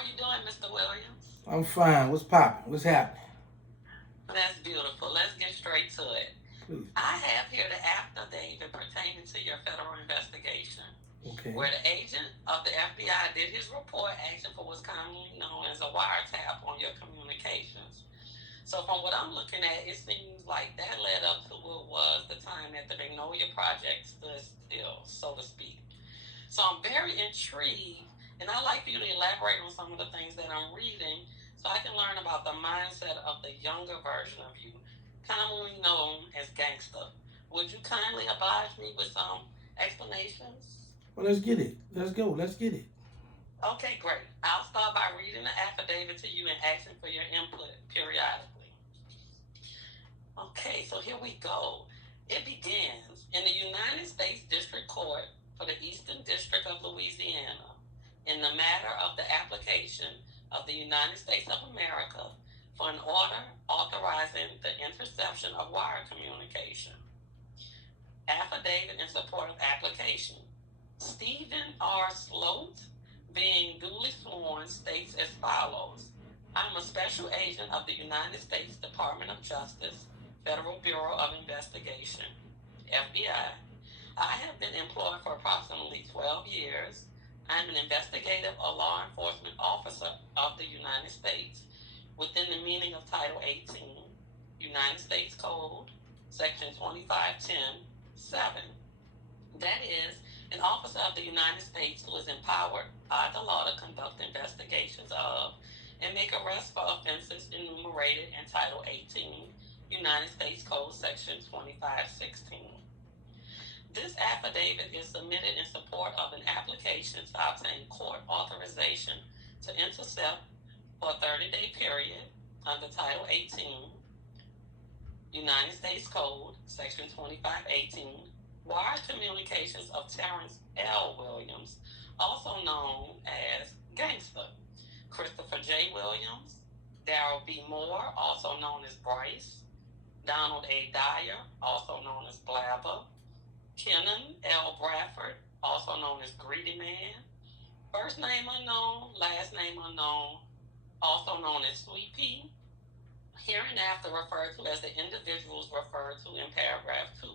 are you doing, Mr. Williams? I'm fine. What's popping? What's happening? That's beautiful. Let's get straight to it. Please. I have here the affidavit pertaining to your federal investigation, Okay. where the agent of the FBI did his report asking for what's commonly known as a wiretap on your communications. So from what I'm looking at, it seems like that led up to what was the time that the Magnolia Projects stood still, so to speak. So I'm very intrigued, and I'd like for you to elaborate on some of the things that I'm reading so I can learn about the mindset of the younger version of you, commonly known as gangster. Would you kindly oblige me with some explanations? Well, let's get it. Let's go. Let's get it. Okay, great. I'll start by reading the affidavit to you and asking for your input periodically. Okay, so here we go. It begins in the United States District Court for the Eastern District of Louisiana in the matter of the application of the United States of America for an order authorizing the interception of wire communication. Affidavit in support of application. Stephen R. Sloat, being duly sworn, states as follows. I'm a special agent of the United States Department of Justice, Federal Bureau of Investigation, FBI. I have been employed for approximately 12 years. I'm an investigative or law enforcement officer of the United States within the meaning of Title 18, United States Code, Section 2510, 7. That is, an officer of the United States who is empowered by the law to conduct investigations of and make arrests for offenses enumerated in Title 18, United States Code Section 2516. This affidavit is submitted in support of an application to obtain court authorization to intercept for a 30-day period under Title 18, United States Code, Section 2518, wire communications of Terrence L. Williams, also known as Gangster, Christopher J. Williams, Darrell B. Moore, also known as Bryce, Donald A. Dyer, also known as Blabber, Kenan L. Bradford, also known as Greedy Man, first name unknown, last name unknown, also known as Sweet Pea, hereinafter referred to as the individuals referred to in paragraph 2,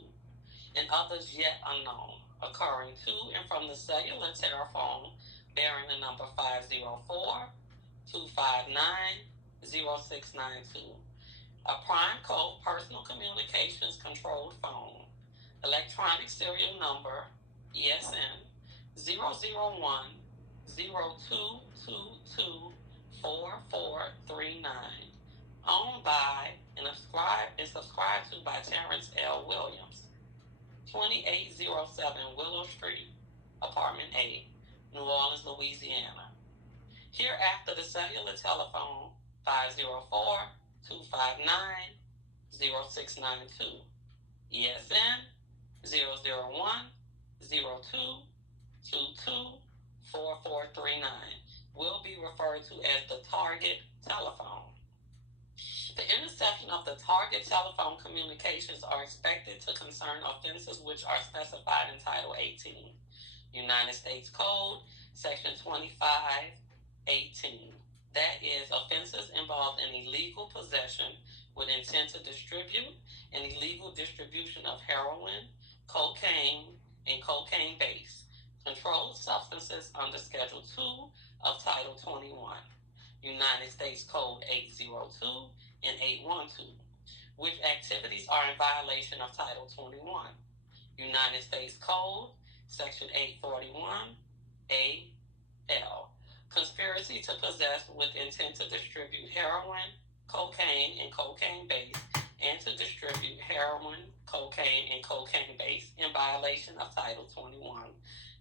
and others yet unknown, occurring to and from the cellular telephone bearing the number 504-259-0692, a prime code personal communications controlled phone, electronic serial number ESN 001 0222 4439, owned by and subscribed to by Terrence L. Williams, 2807 Willow Street, Apartment A, New Orleans, Louisiana. Hereafter, the cellular telephone 504-259-0692, ESN 001 0222 4439, will be referred to as the target telephone. The interception of the target telephone communications are expected to concern offenses which are specified in Title 18, United States Code, Section 2518. That is, offenses involved in illegal possession with intent to distribute and illegal distribution of heroin, cocaine, and cocaine base, controlled substances under Schedule 2 of Title 21, United States Code 802 and 812, which activities are in violation of Title 21, United States Code, Section 841, A.L. Conspiracy to possess with intent to distribute heroin, cocaine, and cocaine base, and to distribute heroin, cocaine, and cocaine base in violation of Title 21,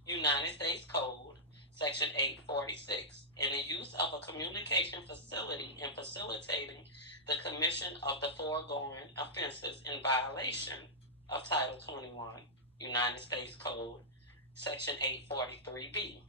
United States Code, Section 846, and the use of a communication facility in facilitating the commission of the foregoing offenses in violation of Title 21, United States Code, Section 843B.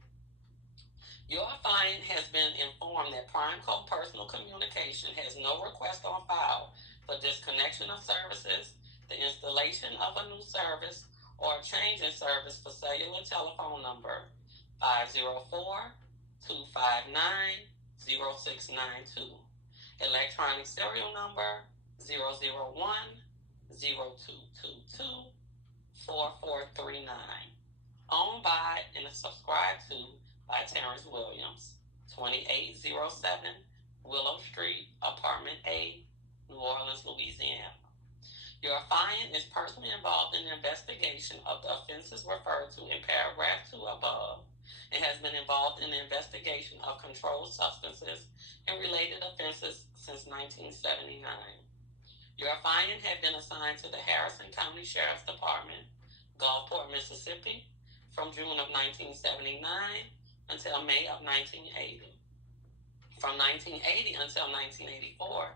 Your client has been informed that PrimeCo Personal Communication has no request on file for disconnection of services, the installation of a new service, or a change in service for cellular telephone number 504-259-0692, 0692. Electronic serial number 001 0222 4439. Owned by and subscribed to by Terrence Williams, 2807 Willow Street, Apartment A, New Orleans, Louisiana. Your affiant is personally involved in the investigation of the offenses referred to in paragraph 2 above and has been involved in the investigation of controlled substances and related offenses since 1979. Your affiant had been assigned to the Harrison County Sheriff's Department, Gulfport, Mississippi, from June of 1979 until May of 1980. From 1980 until 1984,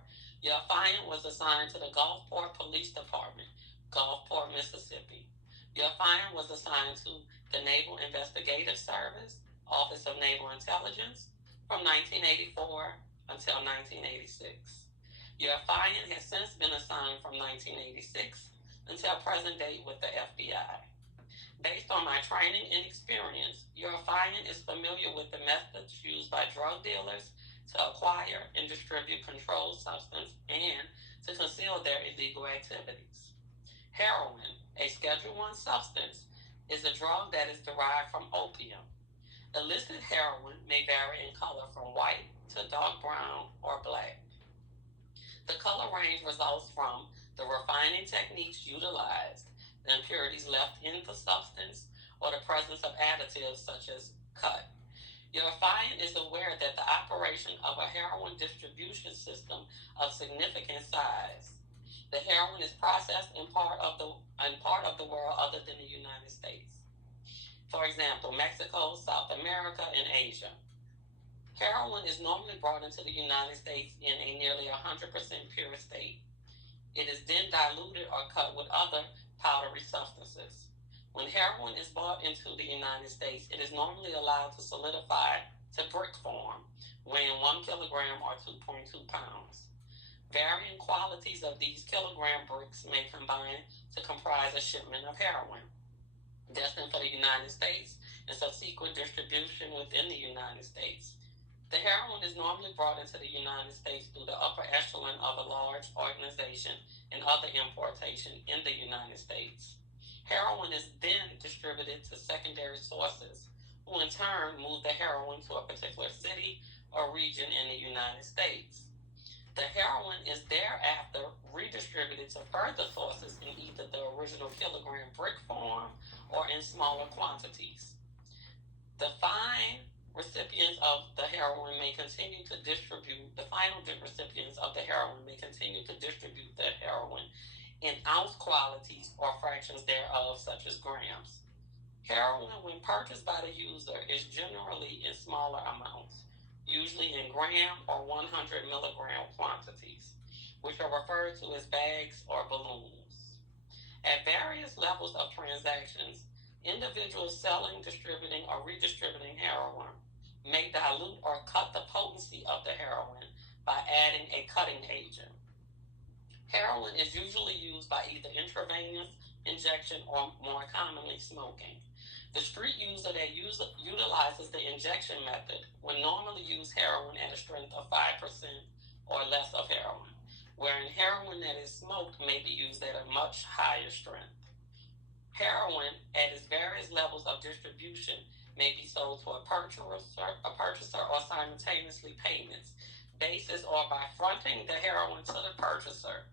your affiant was assigned to the Gulfport Police Department, Gulfport, Mississippi. Your affiant was assigned to the Naval Investigative Service, Office of Naval Intelligence, from 1984 until 1986. Your affiant has since been assigned from 1986 until present date with the FBI. Based on my training and experience, your affiant is familiar with the methods used by drug dealers to acquire and distribute controlled substance and to conceal their illegal activities. Heroin, a Schedule I substance, is a drug that is derived from opium. Illicit heroin may vary in color from white to dark brown or black. The color range results from the refining techniques utilized, the impurities left in the substance, or the presence of additives such as cut. Your affiant is aware that the operation of a heroin distribution system of significant size. The heroin is processed in part of the world other than the United States. For example, Mexico, South America, and Asia. Heroin is normally brought into the United States in a nearly 100% pure state. It is then diluted or cut with other powdery substances. When heroin is brought into the United States, it is normally allowed to solidify to brick form, weighing 1 kilogram or 2.2 pounds. Varying qualities of these kilogram bricks may combine to comprise a shipment of heroin, destined for the United States and subsequent distribution within the United States. The heroin is normally brought into the United States through the upper echelon of a large organization and other importation in the United States. Heroin is then distributed to secondary sources, who in turn move the heroin to a particular city or region in the United States. The heroin is thereafter redistributed to further sources in either the original kilogram brick form or in smaller quantities. The final recipients of the heroin may continue to distribute the heroin in ounce qualities or fractions thereof, such as grams. Heroin, when purchased by the user, is generally in smaller amounts, usually in gram or 100 milligram quantities, which are referred to as bags or balloons. At various levels of transactions, individuals selling, distributing, or redistributing heroin may dilute or cut the potency of the heroin by adding a cutting agent. Heroin is usually used by either intravenous injection or more commonly smoking. The street user that utilizes the injection method would normally use heroin at a strength of 5% or less of heroin, wherein heroin that is smoked may be used at a much higher strength. Heroin at its various levels of distribution may be sold to a purchaser or simultaneously payments, basis or by fronting the heroin to the purchaser,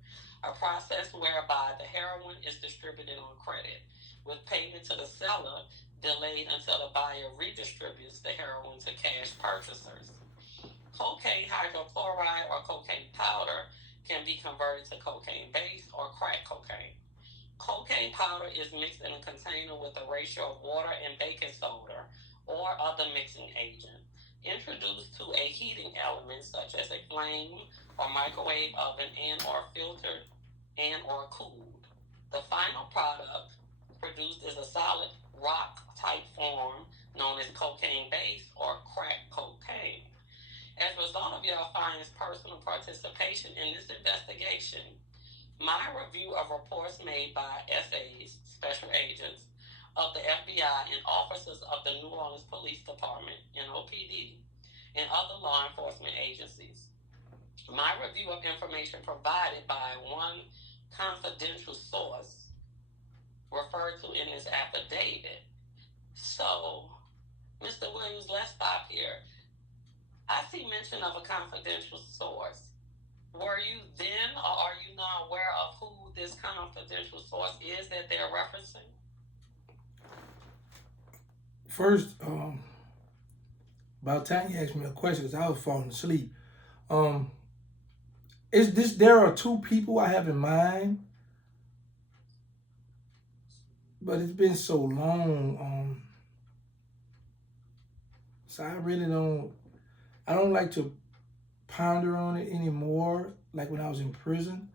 a process whereby the heroin is distributed on credit, with payment to the seller delayed until the buyer redistributes the heroin to cash purchasers. Cocaine hydrochloride or cocaine powder can be converted to cocaine base or crack cocaine. Cocaine powder is mixed in a container with a ratio of water and baking soda or other mixing agent, introduced to a heating element such as a flame or microwave oven and or filtered and or cooled. The final product produced is a solid rock type form known as cocaine base or crack cocaine. As a result of your affiant's personal participation in this investigation, my review of reports made by SAs, special agents, of the FBI and officers of the New Orleans Police Department, NOPD, and other law enforcement enforcement agencies. My review of information provided by one confidential source referred to in this affidavit. So, Mr. Williams, let's stop here. I see mention of a confidential source. Were you then, or are you now aware of who this confidential source is that they're referencing? First, about time you asked me a question because I was falling asleep. Is this? There are two people I have in mind, but it's been so long. So I really don't. I don't like to ponder on it anymore. Like when I was in prison,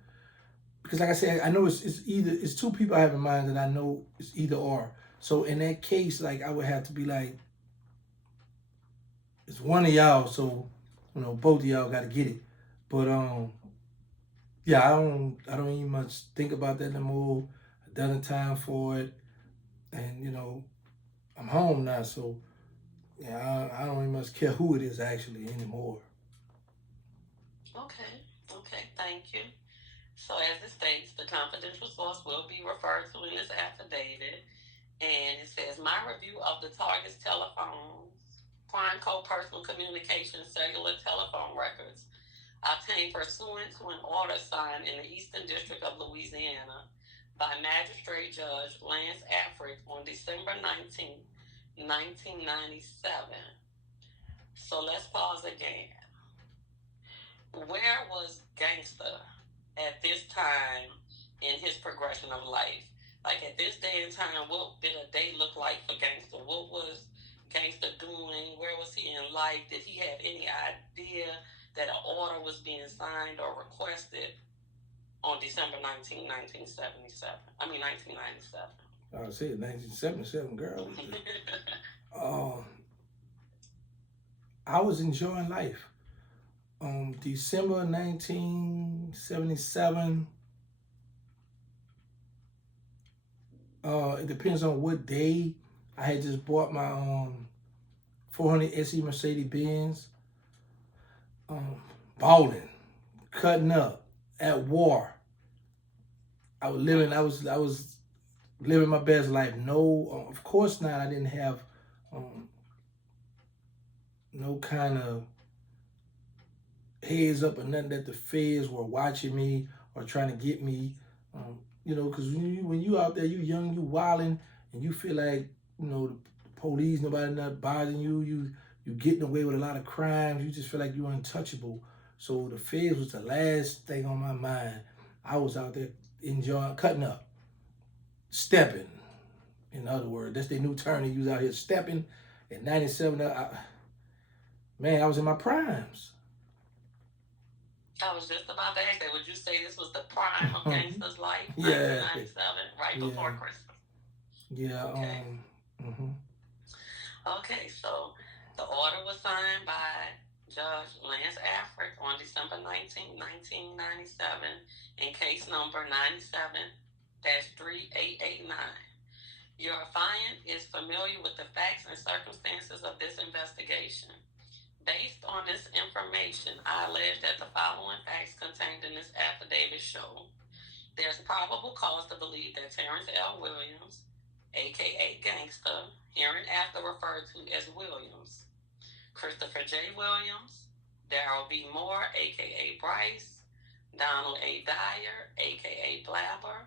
because like I said, I know it's two people I have in mind that I know it's either or. So in that case, like I would have to be like, it's one of y'all. So both of y'all got to get it. But yeah, I don't even much think about that no more. I've done the time for it, and I'm home now, so yeah, I don't even much care who it is actually anymore. Okay, thank you. So, as it states, the confidential source will be referred to in this affidavit, and it says, my review of the target's telephones, crime code, personal communication, cellular telephone records obtained pursuant to an order signed in the Eastern District of Louisiana by Magistrate Judge Lance Afric on December 19, 1997. So let's pause again. Where was Gangsta at this time in his progression of life? Like at this day and time, what did a day look like for Gangsta? What was Gangsta doing? Where was he in life? Did he have any idea that an order was being signed or requested on December 19, 1977? I mean, 1997. I said 1977, girl. I was enjoying life. December 1977. It depends on what day. I had just bought my 400 SE Mercedes Benz. Balling, cutting up, at war. I was living my best life. No, of course not. I didn't have no kind of heads up or nothing that the feds were watching me or trying to get me. Because when you out there, you young, you wilding, and you feel like the police, nobody not bothering you. You getting away with a lot of crimes. You just feel like you're untouchable. So the feds was the last thing on my mind. I was out there enjoying cutting up, stepping. In other words, that's their new term. They use out here stepping. In '97, man, I was in my primes. I was just about to ask that. Would you say this was the prime of Gangsta's life? Yeah. 1997, right before Christmas. Yeah. Okay. Okay, so the order was signed by Judge Lance Afric on December 19, 1997, in case number 97-3889. Your affiant is familiar with the facts and circumstances of this investigation. Based on this information, I allege that the following facts contained in this affidavit show: there's probable cause to believe that Terrence L. Williams, aka Gangsta, hereinafter referred to as Williams, Christopher J. Williams, Darrell B. Moore, aka Bryce, Donald A. Dyer, aka Blabber,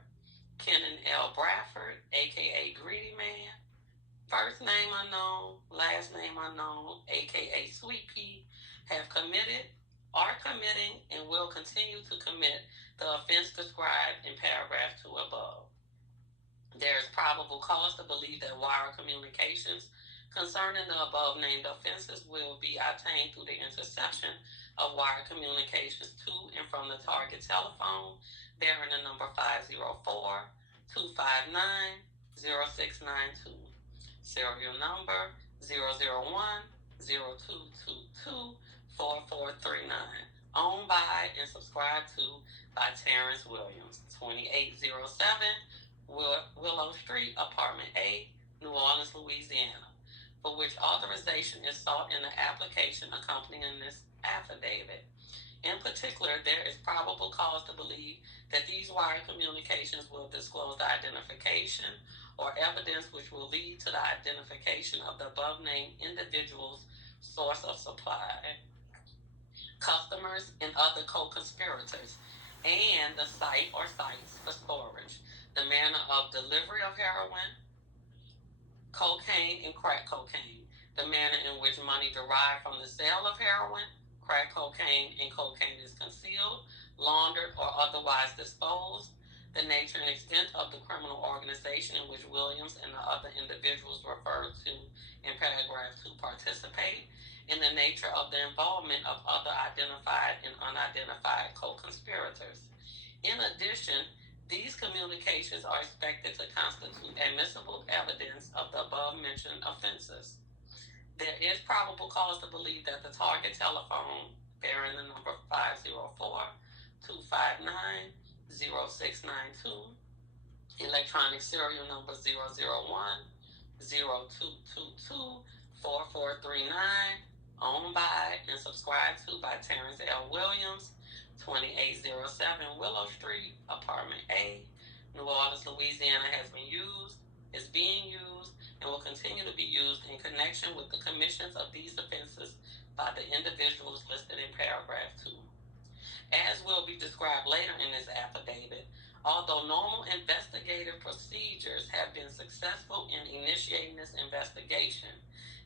Kenan L. Bradford, aka Greedy Man, first name unknown, last name unknown, aka Sweet Pea, have committed, are committing, and will continue to commit the offense described in paragraph 2 above. There is probable cause to believe that wire communications concerning the above named offenses will be obtained through the interception of wire communications to and from the target telephone bearing the number 504-259-0692. Serial number 001-0222-4439. Owned by and subscribed to by Terrence Williams. 2807 Willow Street, Apartment A, New Orleans, Louisiana. for which authorization is sought in the application accompanying this affidavit. In particular, there is probable cause to believe that these wire communications will disclose the identification or evidence which will lead to the identification of the above-named individual's source of supply, customers, and other co-conspirators, and the site or sites for storage, the manner of delivery of heroin, cocaine, and crack cocaine, the manner in which money derived from the sale of heroin, crack cocaine, and cocaine is concealed, laundered, or otherwise disposed, the nature and extent of the criminal organization in which Williams and the other individuals referred to in paragraph 2 participate, and the nature of the involvement of other identified and unidentified co-conspirators. In addition, these communications are expected to constitute admissible evidence of the above-mentioned offenses. There is probable cause to believe that the target telephone, bearing the number 504-259-0692, electronic serial number 001-0222-4439, owned by and subscribed to by Terrence L. Williams, 2807 Willow Street, Apartment A, New Orleans, Louisiana, is being used, and will continue to be used in connection with the commissions of these offenses by the individuals listed in paragraph 2. As will be described later in this affidavit, although normal investigative procedures have been successful in initiating this investigation,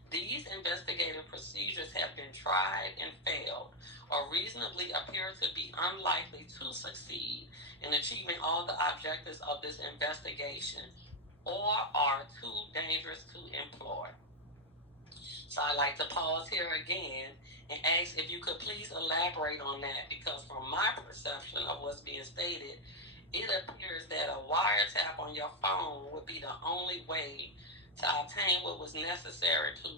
these investigative procedures have been tried and failed, or reasonably appear to be unlikely to succeed in achieving all the objectives of this investigation, or are too dangerous to employ. So I'd like to pause here again and ask if you could please elaborate on that, because from my perception of what's being stated, it appears that a wiretap on your phone would be the only way to obtain what was necessary to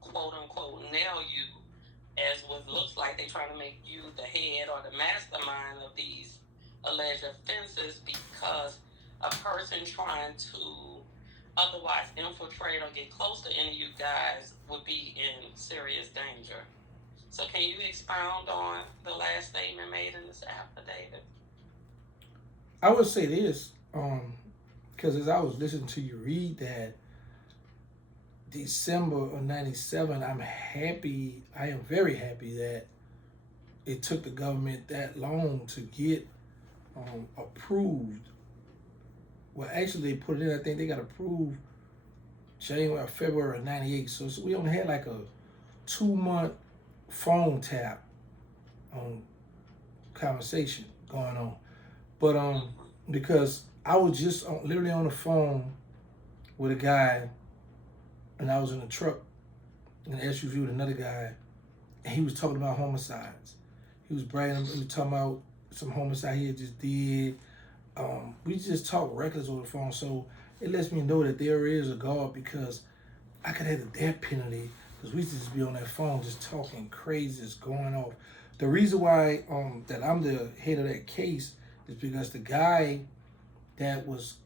quote-unquote nail you, as what looks like they're trying to make you the head or the mastermind of these alleged offenses, because a person trying to otherwise infiltrate or get close to any of you guys would be in serious danger. So can you expound on the last statement made in this affidavit? I would say this, because as I was listening to you read that, December of '97, I am very happy that it took the government that long to get approved. Well, actually, they put it in, I think they got approved January or February of '98. So we only had like a 2-month phone tap conversation going on. But because I was just literally on the phone with a guy, and I was in a truck in an SUV with another guy, and he was talking about homicides. He was bragging, he was talking about some homicide he had just did. We just talk reckless over the phone, so it lets me know that there is a God, because I could have the death penalty because we just be on that phone just talking crazy, just going off. The reason why that I'm the head of that case is because the guy that was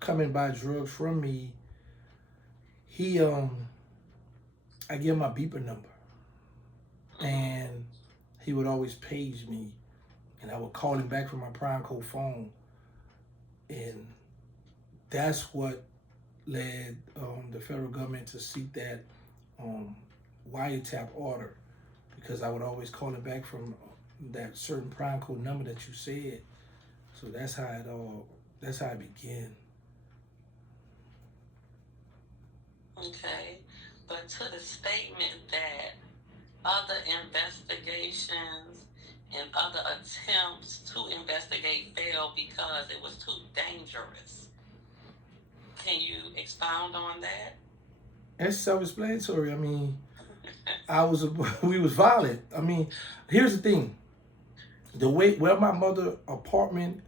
coming by drugs from me, he I give him my beeper number, and he would always page me, and I would call him back from my prime code phone, and that's what led the federal government to seek that wiretap order, because I would always call him back from that certain prime code number that you said. So that's how it began. Okay, but to the statement that other investigations and other attempts to investigate failed because it was too dangerous, can you expound on that? That's self-explanatory. I mean, we was violent. I mean, here's the thing. The way where my mother apartment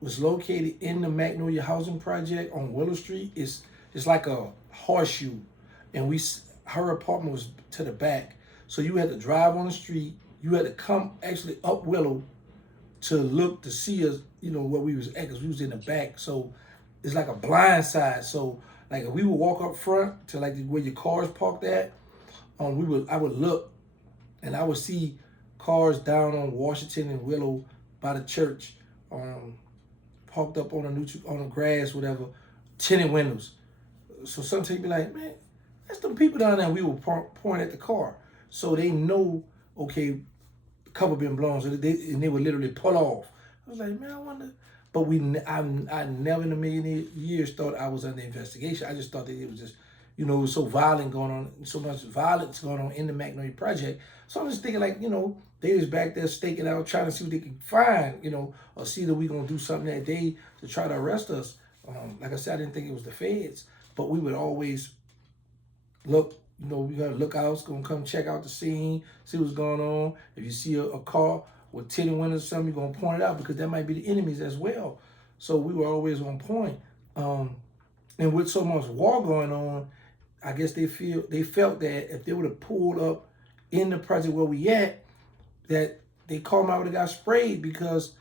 was located in the Magnolia housing project on Willow Street is like a horseshoe, and her apartment was to the back, so you had to drive on the street. You had to come actually up Willow to look to see us, where we was at, because we was in the back. So it's like a blind side. So Like if we would walk up front to like where your cars parked at, I would look and I would see cars down on Washington and Willow by the church, parked up on the grass, whatever, tinted windows. So sometimes you'd be like, man, that's them people down there. We were pointing at the car, so they know, okay, the cover been blown, so they would literally pull off. I was like, man, I wonder. But I never in a million years thought I was under investigation. I just thought that it was just, it was so violent going on, so much violence going on in the Magnolia Project. So I'm just thinking like, they was back there staking out, trying to see what they can find, or see that we gonna do something that day to try to arrest us. Like I said, I didn't think it was the feds, but we would always look. We got lookouts gonna come check out the scene, see what's going on. If you see a car with tinted windows or something, you're gonna point it out because that might be the enemies as well. So we were always on point. And with so much war going on, I guess they felt that if they would have pulled up in the project where we at, that they called me out would have got sprayed because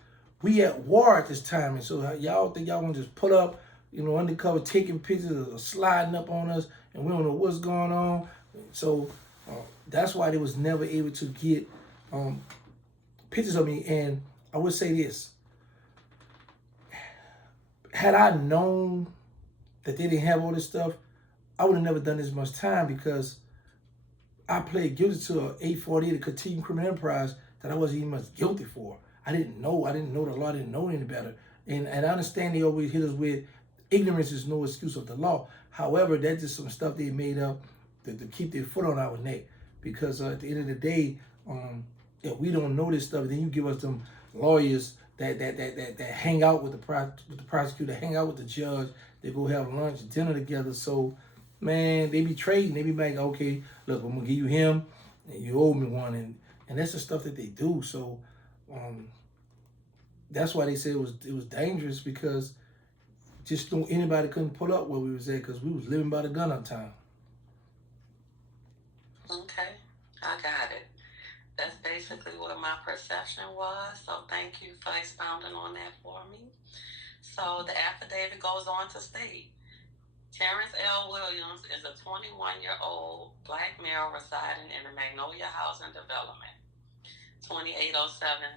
we at war at this time. And so y'all think y'all want to just pull up, undercover taking pictures or sliding up on us and we don't know what's going on. So that's why they was never able to get pictures of me. And I would say this, had I known that they didn't have all this stuff, I would have never done this much time because I pled guilty to an 848, a continuing criminal enterprise that I wasn't even much guilty for. I didn't know the law, I didn't know any better. And I understand they always hit us with ignorance is no excuse of the law. However, that's just some stuff they made up to keep their foot on our neck. Because at the end of the day, if we don't know this stuff, then you give us them lawyers that hang out with the prosecutor, hang out with the judge, they go have lunch, dinner together. So, man, they be trading. They be like, okay, look, I'm gonna give you him, and you owe me one, and that's the stuff that they do. So, that's why they say it was dangerous because just anybody couldn't pull up where we was at because we was living by the gun on time. Okay, I got it. That's basically what my perception was. So thank you for expounding on that for me. So the affidavit goes on to state, Terrence L. Williams is a 21-year-old black male residing in the Magnolia Housing Development, 2807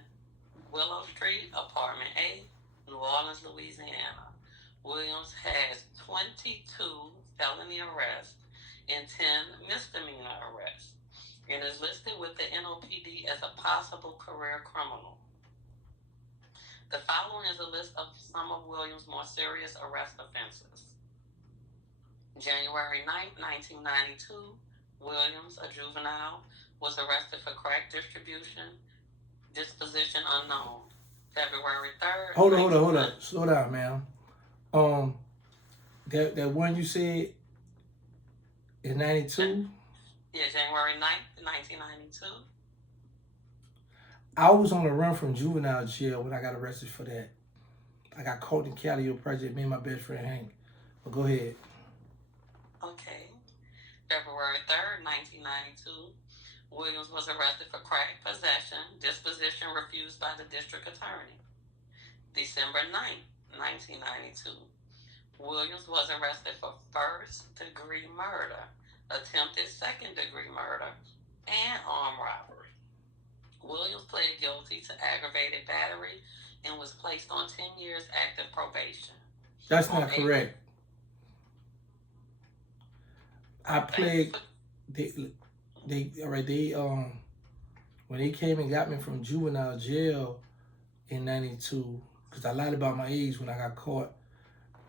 Willow Street, Apartment A, New Orleans, Louisiana. Williams has 22 felony arrests and 10 misdemeanor arrests and is listed with the NOPD as a possible career criminal. The following is a list of some of Williams' more serious arrest offenses. January 9, 1992, Williams, a juvenile, was arrested for crack distribution, disposition unknown. February 3rd. Hold on. Slow down, ma'am. That one you said in 92? Yeah, January 9th, 1992. I was on the run from juvenile jail when I got arrested for that. I got caught in Cali Project, me and my best friend Hank. But go ahead. Okay. February 3rd, 1992, Williams was arrested for crack possession, disposition refused by the district attorney. December 9th, 1992, Williams was arrested for first-degree murder, attempted second-degree murder, and armed robbery. Williams pled guilty to aggravated battery and was placed on 10 years active probation. That's not correct. I played. When they came and got me from juvenile jail in 92, because I lied about my age when I got caught.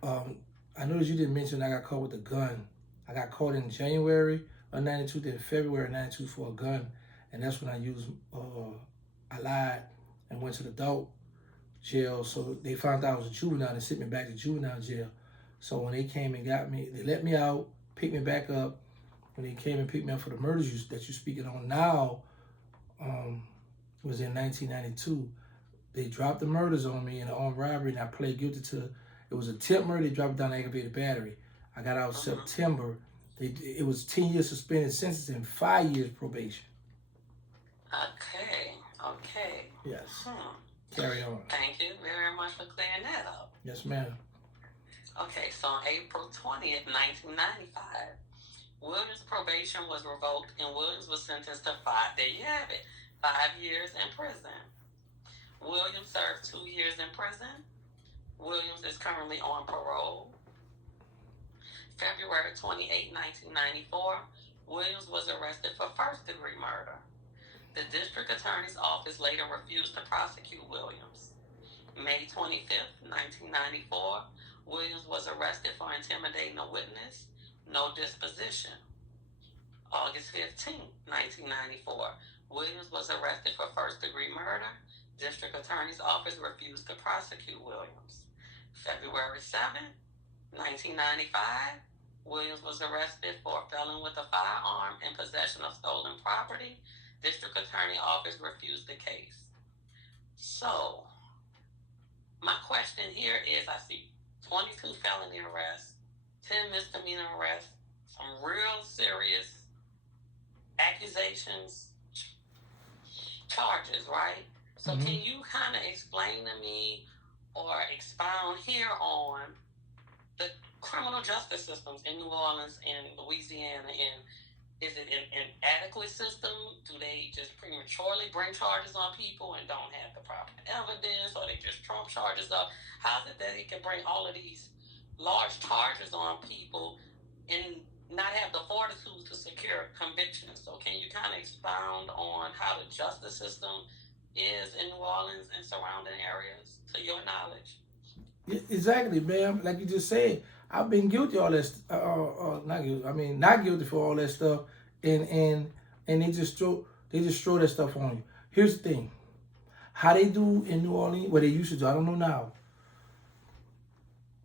I noticed you didn't mention I got caught with a gun. I got caught in January of 92, then February of 92 for a gun. And that's when I lied and went to the adult jail. So they found out I was a juvenile and sent me back to juvenile jail. So when they came and got me, they let me out, picked me back up. When they came and picked me up for the murders that you're speaking on now, was in 1992. They dropped the murders on me in an armed robbery, and I pled guilty to, it was attempt murder, they dropped it down to aggravated battery. I got out September. It was 10 years suspended sentence and 5 years probation. Okay. Yes. Carry on. Thank you very much for clearing that up. Yes, ma'am. Okay, so on April 20th, 1995, Williams' probation was revoked and Williams was sentenced to there you have it, 5 years in prison. Williams served 2 years in prison. Williams is currently on parole. February 28, 1994, Williams was arrested for first-degree murder. The district attorney's office later refused to prosecute Williams. May 25th, 1994, Williams was arrested for intimidating a witness, no disposition. August 15th, 1994, Williams was arrested for first-degree murder. District Attorney's Office refused to prosecute Williams. February 7th, 1995, Williams was arrested for felon with a firearm and possession of stolen property. District Attorney Office refused the case. So, my question here is, I see 22 felony arrests, 10 misdemeanor arrests, some real serious accusations, charges, right? So can you kind of explain to me or expound here on the criminal justice systems in New Orleans and Louisiana, and is it an inadequate system? Do they just prematurely bring charges on people and don't have the proper evidence, or they just trump charges up? How is it that they can bring all of these large charges on people and not have the fortitude to secure convictions? So can you kind of expound on how the justice system is in New Orleans and surrounding areas, to your knowledge? Exactly, man. Like you just said, I've been guilty of all that. Not guilty. I mean, not guilty for all that stuff, and they just throw that stuff on you. Here's the thing: how they do in New Orleans, what they used to do, I don't know now.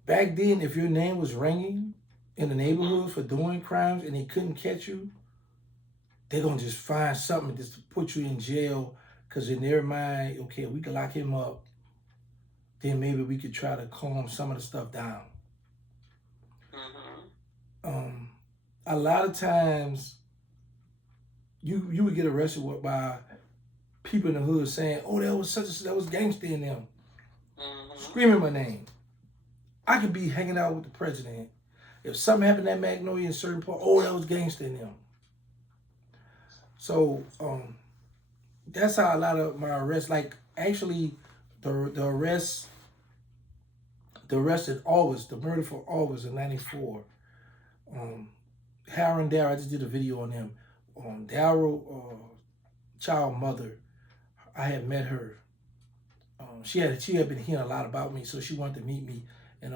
Back then, if your name was ringing in the neighborhood for doing crimes and they couldn't catch you, they're gonna just find something just to put you in jail, because in their mind, okay, we can lock him up, then maybe we could try to calm some of the stuff down. A lot of times, you would get arrested by people in the hood saying, "Oh, that was gangster in them," screaming my name. I could be hanging out with the president. If something happened at Magnolia in certain part, oh, that was gangster in them. So that's how a lot of my arrests, like actually the arrest in August, the murder for August of '94. Harold and Darryl, I just did a video on them. Darryl, child mother, I had met her. She had been hearing a lot about me, so she wanted to meet me. And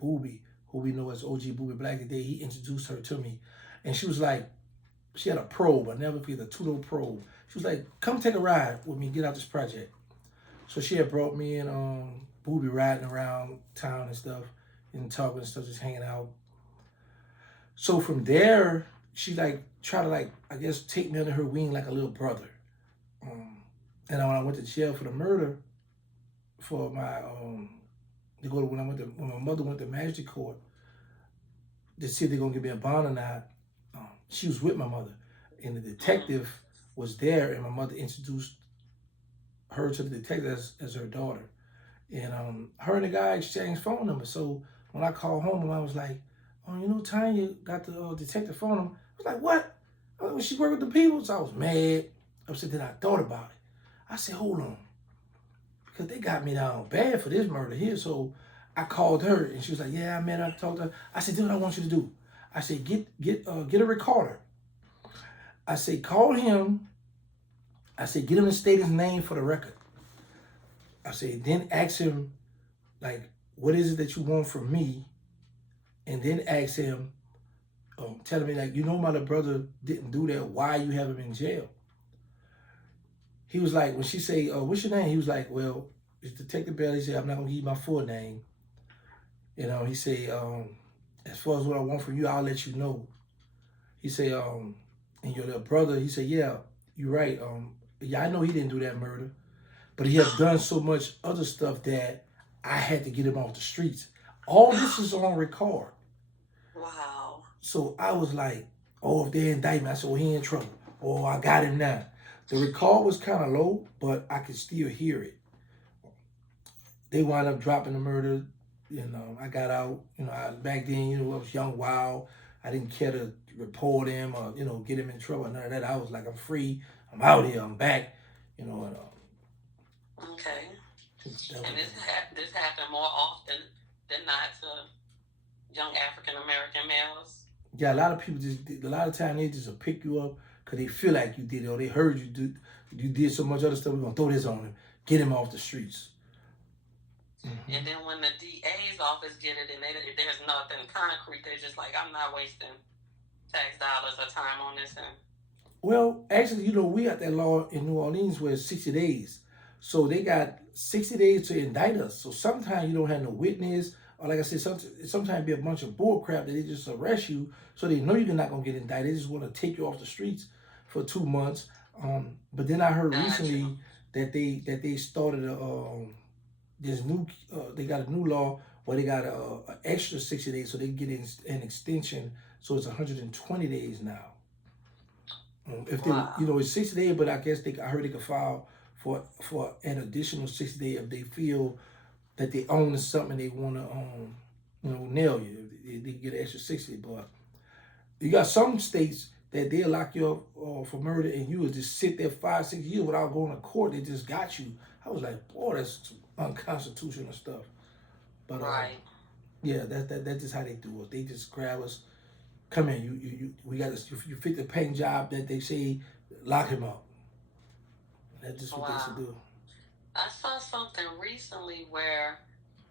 Booby, who we know as OG Booby Black today, he introduced her to me. And she was like, she had a probe, I never forget, a two-door probe. She was like, come take a ride with me, get out this project. So she had brought me and Booby riding around town and stuff, and talking and stuff, just hanging out. So from there, she like tried to like, I guess, take me under her wing like a little brother. And when I went to jail for the murder, for my when my mother went to magistrate court to see if they're gonna give me a bond or not, she was with my mother, and the detective was there, and my mother introduced her to the detective as her daughter, and her and the guy exchanged phone numbers. So when I called home, I was like, "Oh, you know, Tanya got the detective phone number." I was like, "What?" When she worked with the people, so I was mad. Upset. Then I thought about it. I said, "Hold on, because they got me down bad for this murder here." So I called her, and she was like, "Yeah, I met her, I talked to her." I said, "Do what I want you to do." I said, get a recorder. I said, call him. I said, get him to state his name for the record. I said, then ask him, like, what is it that you want from me? And then ask him, tell me, like, you know my little brother didn't do that. Why you have him in jail? He was like, when she say, what's your name? He was like, well, it's Detective Bell. He said, I'm not going to give you my full name. You know, he said, as far as what I want from you, I'll let you know. He said, and your little brother, he said, yeah, you're right. Yeah, I know he didn't do that murder, but he had done so much other stuff that I had to get him off the streets. All this is on record. Wow. So I was like, oh, if they indict me, I said, well, he in trouble. Oh, I got him now. The record was kind of low, but I could still hear it. They wound up dropping the murder I got out. Back then, I was young, wild. I didn't care to report him or get him in trouble. None of that. I was like, I'm free. I'm out here. I'm back. And, Okay. that was, And this happened more often than not to young African American males. yeah, a lot of people a lot of time they just pick you up because they feel like you did it or they heard you did so much other stuff. We're gonna throw this on him, get him off the streets. Mm-hmm. And then when the DA's office get it and there's nothing concrete, they're just like, I'm not wasting tax dollars or time on this. And well, actually, we got that law in New Orleans where it's 60 days. So they got 60 days to indict us. So sometimes you don't have no witness, or like I said, sometimes be a bunch of bull crap that they just arrest you, so they know you're not gonna get indicted. They just want to take you off the streets for 2 months. But then I heard recently that they started this new they got a new law where they got an extra 60 days, so they get an extension, so it's 120 days now. If they, it's 60 days, but I guess I heard they could file for an additional 60 days if they feel that they own something they want to nail you. They get an extra 60. But you got some states that they'll lock you up for murder and you will just sit there 5-6 years without going to court. They just got you. I was like, boy, that's unconstitutional stuff. But right. Yeah, that's just how they do it. They just grab us. Come in, we got this. You fit the paying job that they say, lock him up. That's just what they should do. I saw something recently where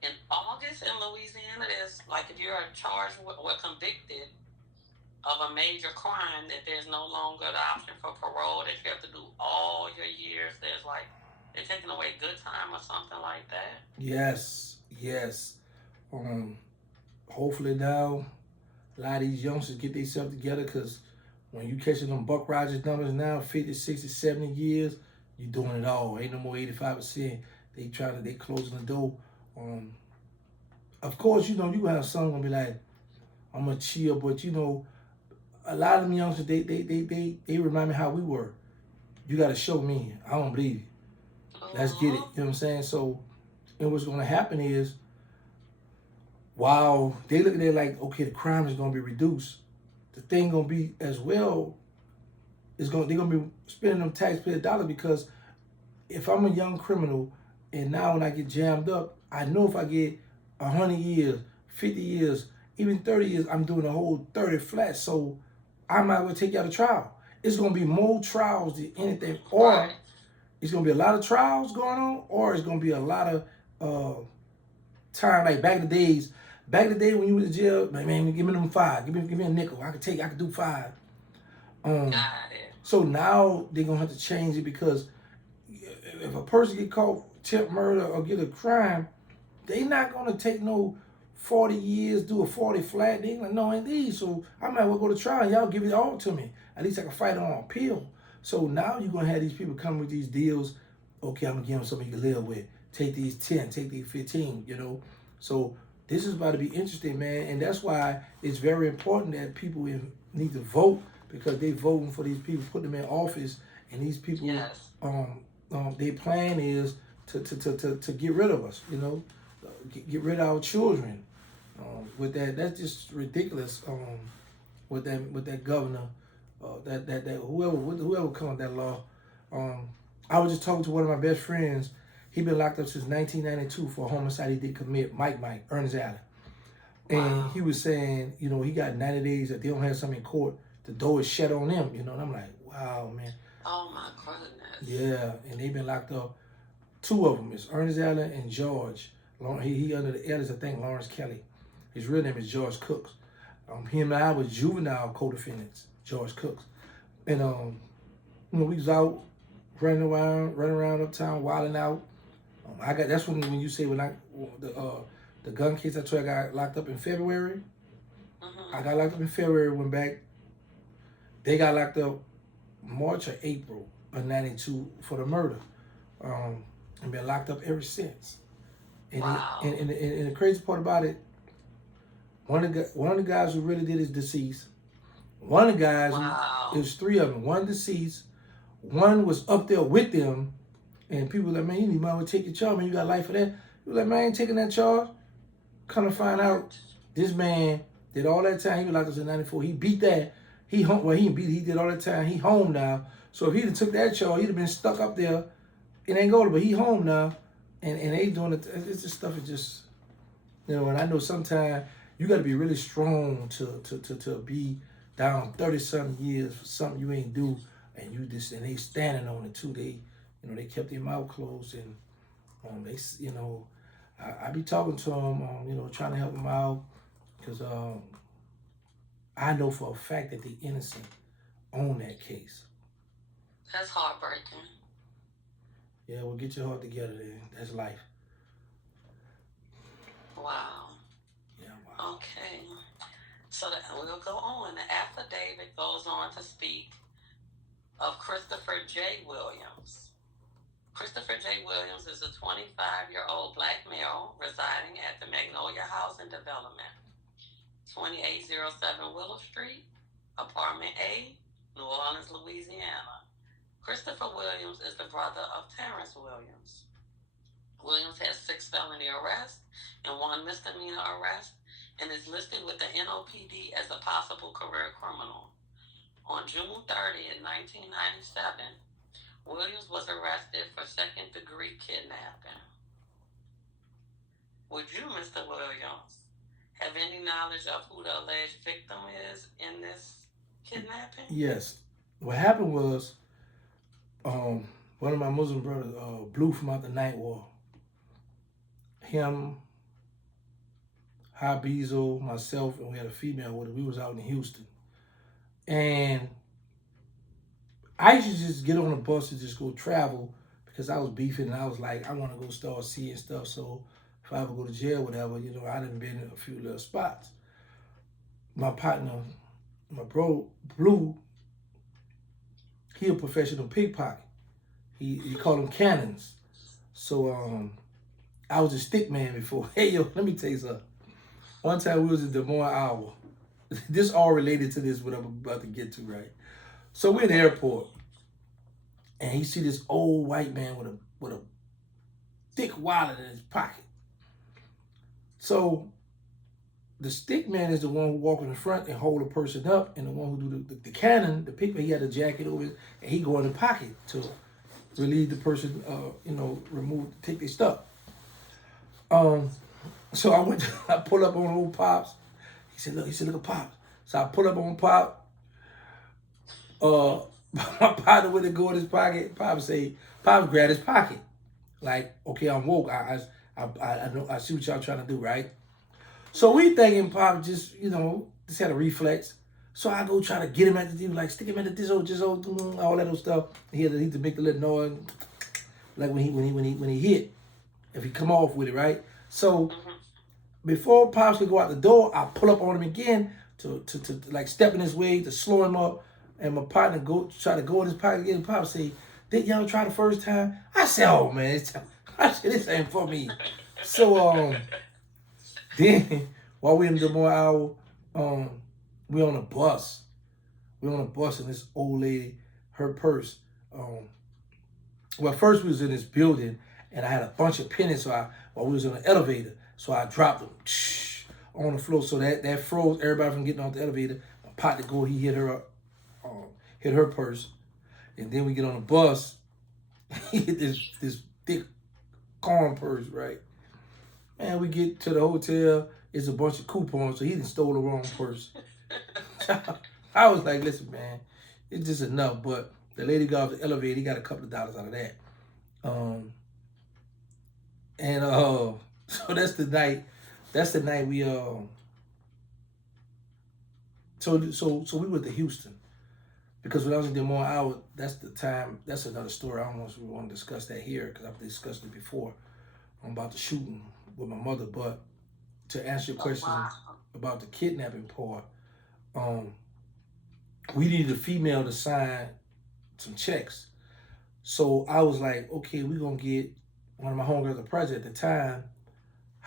in August in Louisiana, there's like if you're charged or convicted of a major crime, that there's no longer the option for parole, that you have to do all your years. There's like, they're taking away good time or something like that. Yes. Hopefully now a lot of these youngsters get themselves together, because when you catching them Buck Rogers numbers now, 50, 60, 70 years, you're doing it all. Ain't no more 85%. They closing the door. Of course, you gonna have some gonna be like, I'm gonna chill, but a lot of them youngsters, they remind me how we were. You gotta show me. I don't believe it. Let's get it. You know what I'm saying? So, and what's gonna happen is, while they look at it like, okay, the crime is gonna be reduced, the thing gonna be as well they're gonna be spending them taxpayer dollars, because if I'm a young criminal and now when I get jammed up, I know if I get 100 years, 50 years, even 30 years, I'm doing a whole 30 flat. So I might as well take you out of trial. It's gonna be more trials than anything, or it's gonna be a lot of trials going on, or it's gonna be a lot of time like back in the days. Back in the day when you was in jail, man, give me them 5. Give me a nickel. I could do 5. So now they're gonna have to change it, because if a person get caught attempt murder or get a crime, they not gonna take no 40 years, do a 40 flat. They ain't like, no, indeed. So I might well go to trial and y'all give it all to me. At least I can fight on appeal. So now you're gonna have these people come with these deals. Okay, I'm gonna give them something you can live with. Take these 10, take these 15, So this is about to be interesting, man, and that's why it's very important that people need to vote, because they voting for these people, put them in office, and these people, their plan is to get rid of us, get rid of our children. With that's just ridiculous. With that governor, that whoever come with that law. I was just talking to one of my best friends. He been locked up since 1992 for a homicide he did commit, Mike, Ernest Allen. And he was saying, he got 90 days. If they don't have something in court, the door is shut on them, And I'm like, wow, man. Oh, my goodness. Yeah, and they've been locked up. 2 of them is Ernest Allen and George. He under the alias, I think, Lawrence Kelly. His real name is George Cooks. Him and I was juvenile co-defendants, George Cooks. And, we was out running around uptown, wilding out. That's when you say the gun case I told you I got locked up in February. I got locked up in February, went back. They got locked up March or April of 92 for the murder. And been locked up ever since. And, and the crazy part about it, one of the guys who really did is deceased. One of the guys, it was 3 of them. One deceased, one was up there with them. And people were like, man, you need to take your charge, man. You got life for that. You were like, man, I ain't taking that charge. Come to find out, this man did all that time. He was like this in '94. He beat that. He home. Well, he beat. He did all that time. He home now. So if he'd have took that charge, he'd have been stuck up there in Angola. But he home now, and they doing it. It's just stuff. Is just And I know sometimes you got to be really strong to be down 30-something years for something you ain't do, and they standing on it too. They kept their mouth closed, and they I be talking to them, trying to help them out, because I know for a fact that they innocent on that case. That's heartbreaking. Yeah, well, get your heart together then. That's life. Wow. Yeah, wow. Okay. So we'll go on. The affidavit goes on to speak of Christopher J. Williams. Christopher J. Williams is a 25-year-old black male residing at the Magnolia Housing Development, 2807 Willow Street, Apartment A, New Orleans, Louisiana. Christopher Williams is the brother of Terrence Williams. Williams has 6 felony arrests and 1 misdemeanor arrest, and is listed with the NOPD as a possible career criminal. On June 30th, 1997, Williams was arrested for second-degree kidnapping. Would you, Mr. Williams, have any knowledge of who the alleged victim is in this kidnapping? Yes. What happened was, one of my Muslim brothers blew from out the night wall. Him, Habizo, myself, and we had a female with us. We was out in Houston. And I used to just get on a bus and just go travel, because I was beefing, and I was like, I want to go start seeing stuff. So if I ever go to jail, whatever, I done been in a few little spots. My partner, my bro, Blue, he a professional pickpocket. He called them cannons. So I was a stick man before. Hey, yo, let me tell you something. One time we was in Des Moines, Iowa. This all related to this, what I'm about to get to, right? So we're in the airport, and he see this old white man with a thick wallet in his pocket. So the stick man is the one who walk in the front and hold a person up, and the one who do the cannon, the pickpocket, he had a jacket over it, and he go in the pocket to relieve the person, take their stuff. So I pull up on old Pops. He said, look at Pops. So I pull up on Pop. My partner went to go in his pocket. Pops grabbed his pocket. Like, okay, I'm woke. I know, I see what y'all trying to do, right? So we thinking Pop just had a reflex. So I go try to get him at the like stick him at the all that old stuff. He had to make the little noise, like when he hit, if he come off with it, right? So before Pops could go out the door, I pull up on him again to like step in his way to slow him up. And my partner try to go in his pocket again. Pops say, "Did y'all try the first time?" I said, "Oh man, I said this ain't for me." So then while we in the more hour, we on a bus. We on a bus, and this old lady, her purse. Well, first we was in this building, and I had a bunch of pennies. While we was in the elevator, so I dropped them on the floor. So that froze everybody from getting off the elevator. My partner he hit her purse, and then we get on the bus. He hit this thick corn purse, right? And we get to the hotel. It's a bunch of coupons, so he done stole the wrong purse. I was like, listen, man, it's just enough. But the lady got off the elevator. He got a couple of dollars out of that. So that's the night. That's the night we So we went to Houston, because when I was in Des Moines, Iowa, that's the time. That's another story. I don't know if we want to discuss that here, because I've discussed it before. I'm about the shooting with my mother. But to answer your question about the kidnapping part, we needed a female to sign some checks. So I was like, okay, we're going to get one of my homegirls, the president at the time,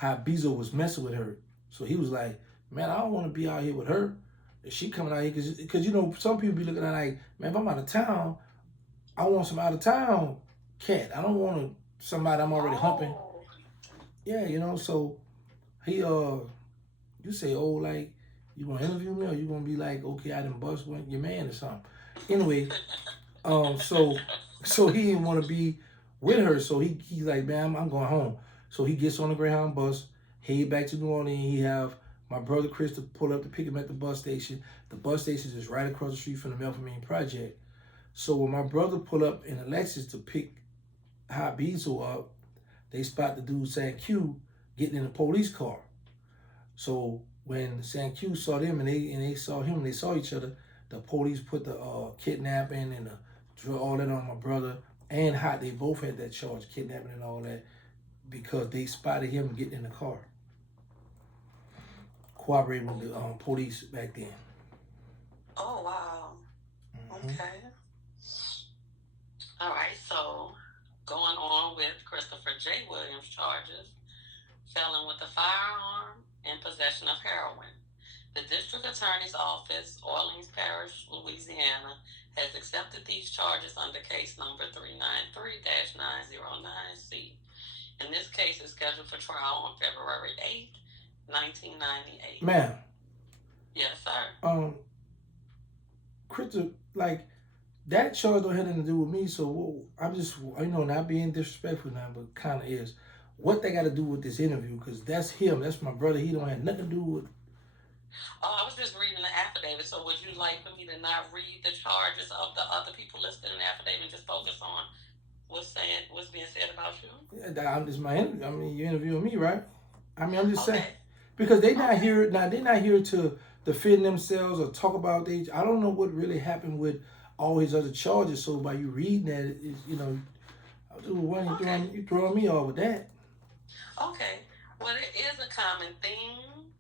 Habizo was messing with her. So he was like, man, I don't want to be out here with her. If she coming out here, because some people be looking at like, man, if I'm out of town, I want some out of town cat. I don't want somebody I'm already humping. Yeah, so He you say, oh, like, you gonna interview me, or you gonna be like, okay, I done bust one your man or something. Anyway, so he didn't want to be with her, so he's like, man, I'm going home. So he gets on the Greyhound bus, head back to New Orleans. He have my brother Chris to pull up to pick him at the bus station. The bus station is right across the street from the Melpomene Project. So when my brother pull up in a Lexus to pick Hot Beezel up, they spot the dude San Q getting in a police car. So when San Q saw them and they saw him, they saw each other. The police put the kidnapping and all that on my brother and Hot. They both had that charge, kidnapping and all that, because they spotted him getting in the car, cooperating with the police back then. Oh, wow. Mm-hmm. Okay. All right, so going on with Christopher J. Williams charges, felon with a firearm and possession of heroin. The District Attorney's Office, Orleans Parish, Louisiana, has accepted these charges under case number 393-909C. And this case is scheduled for trial on February 8th, 1998. Ma'am. Yes, sir. Christopher, like, that charge don't have anything to do with me, so I'm just, not being disrespectful now, but kind of is. What they got to do with this interview? Because that's him, that's my brother. He don't have nothing to do with. Oh, I was just reading the affidavit. So would you like for me to not read the charges of the other people listed in the affidavit and just focus on what's being said about you? Yeah, this my interview. I mean, you're interviewing me, right? I mean, I'm just Okay. saying, because they not here now. They're not here to defend themselves or talk about they. I don't know what really happened with all his other charges. So by you reading that, you throwing me off with that. Okay. Well, it is a common theme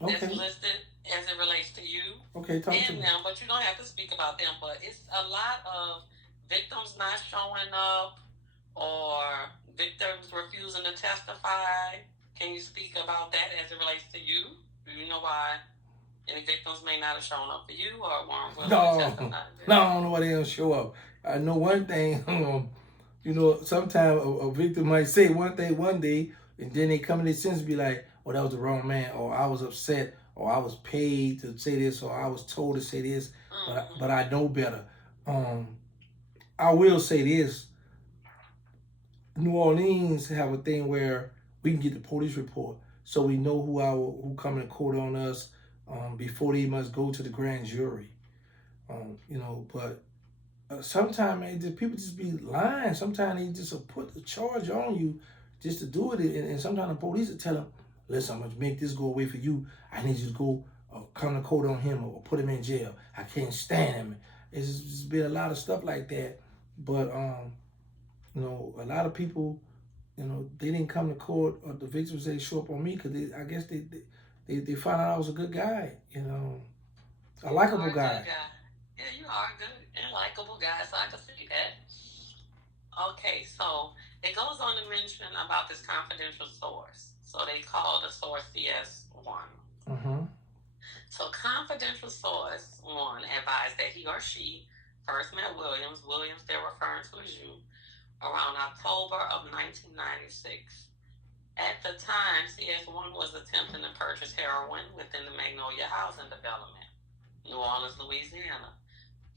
that's listed as it relates to you and them, but you don't have to speak about them. But it's a lot of victims not showing up or victims refusing to testify. Can you speak about that as it relates to you? Do you know why any victims may not have shown up for you or weren't willing to testify? No, I don't know why they don't show up. I know one thing, sometimes a victim might say one thing one day, and then they come in their sense and be like, oh, that was the wrong man, or I was upset, or I was paid to say this, or I was told to say this, but I know better. I will say this. New Orleans have a thing where we can get the police report, so we know who coming to court on us before they must go to the grand jury. But sometimes people just be lying. Sometimes they just put the charge on you just to do it, and sometimes the police will tell them, listen, I'm gonna make this go away for you. I need you to go come to court on him or put him in jail. I can't stand him. It's just been a lot of stuff like that. But a lot of people, they didn't come to court, or the victims, they show up on me because I guess they found out I was a good guy, a likable guy. Yeah, you are a good and likable guy, so I can see that. Okay, so it goes on to mention about this confidential source. So they call the source CS1. Mm-hmm. So confidential source 1 advised that he or she first met Williams, they're referring to as you, around October of 1996. At the time, CS1 was attempting to purchase heroin within the Magnolia housing development, New Orleans, Louisiana,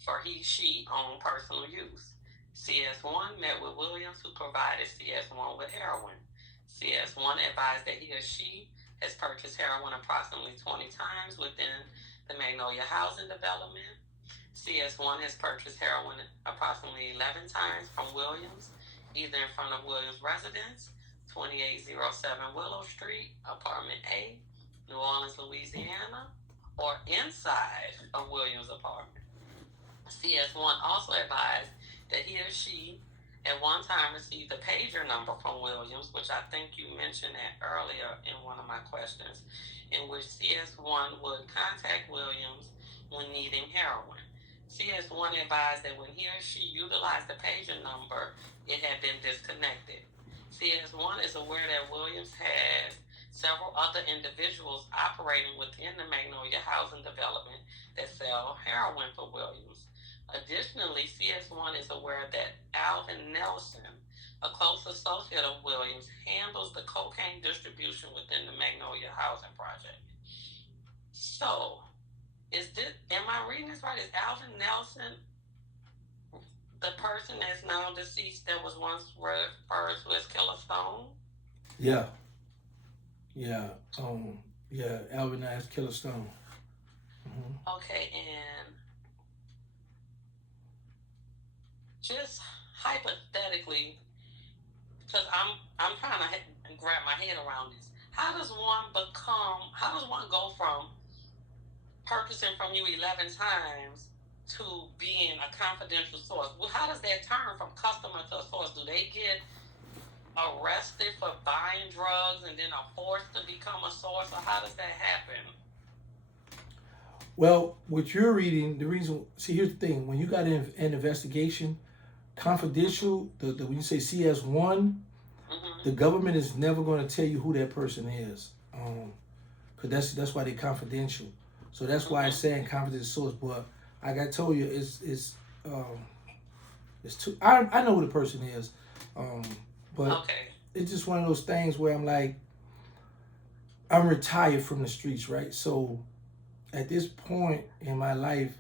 for she owned personal use. CS1 met with Williams, who provided CS1 with heroin. CS1 advised that he or she has purchased heroin approximately 20 times within the Magnolia housing development. CS1 has purchased heroin approximately 11 times from Williams, either in front of Williams' residence, 2807 Willow Street, Apartment A, New Orleans, Louisiana, or inside of Williams' apartment. CS1 also advised that he or she at one time received a pager number from Williams, which I think you mentioned that earlier in one of my questions, in which CS1 would contact Williams when needing heroin. CS1 advised that when he or she utilized the pager number, it had been disconnected. CS1 is aware that Williams has several other individuals operating within the Magnolia housing development that sell heroin for Williams. Additionally, CS1 is aware that Alvin Nelson, a a close associate of Williams, handles the cocaine distribution within the Magnolia housing project. So, am I reading this right? Is Alvin Nelson the person that's now deceased that was once referred to as Killer Stone? Yeah, yeah, um, yeah. Alvin Nash, Killer Stone. Mm-hmm. Okay, and just hypothetically, because I'm trying to grab my head around this. How does one go from purchasing from you 11 times to being a confidential source? Well, how does that turn from customer to a source? Do they get arrested for buying drugs and then are forced to become a source, or how does that happen? Well, what you're reading, the reason, see, here's the thing: when you got an investigation, confidential, when you say CS1, the government is never going to tell you who that person is, because that's why they're confidential. So that's why it's saying confidential source. But like I told you, um, it's too. I know who the person is, but Okay. it's just one of those things where I'm like, I'm retired from the streets, right? So at this point in my life,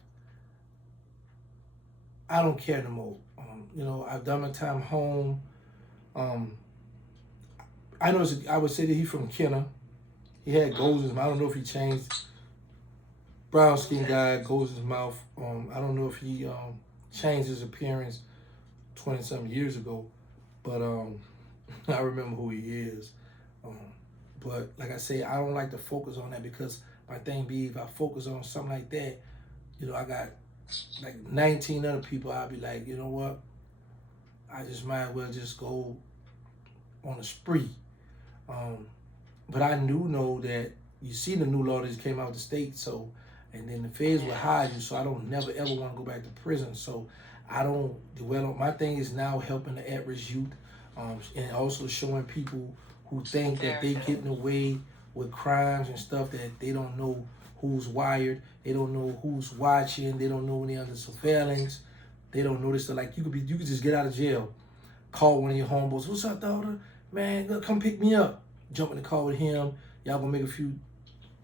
I don't care no more. I've done my time home. Um, I know I would say that he's from Kenner. He had goals in his mouth. I don't know if he changed. Brown skin guy, goals in his mouth. I don't know if he changed his appearance 20 something years ago, but I remember who he is. Um, but like I say, I don't like to focus on that because my thing be if I focus on something like that, I got like 19 other people. I'll be like, you know what? I just might as well just go on a spree. Um, but I do know that you see the new law that just came out of the state, so and then the feds will hide you, so I don't never ever want to go back to prison. So I don't dwell on my thing is now helping the at-risk youth, and also showing people who think that they getting away with crimes and stuff that they don't know who's wired, they don't know who's watching, they don't know when they're under surveillance, they don't know this. Like you could just get out of jail, call one of your homeboys, what's up, daughter? Man, come pick me up. Jump in the car with him. Y'all gonna make a few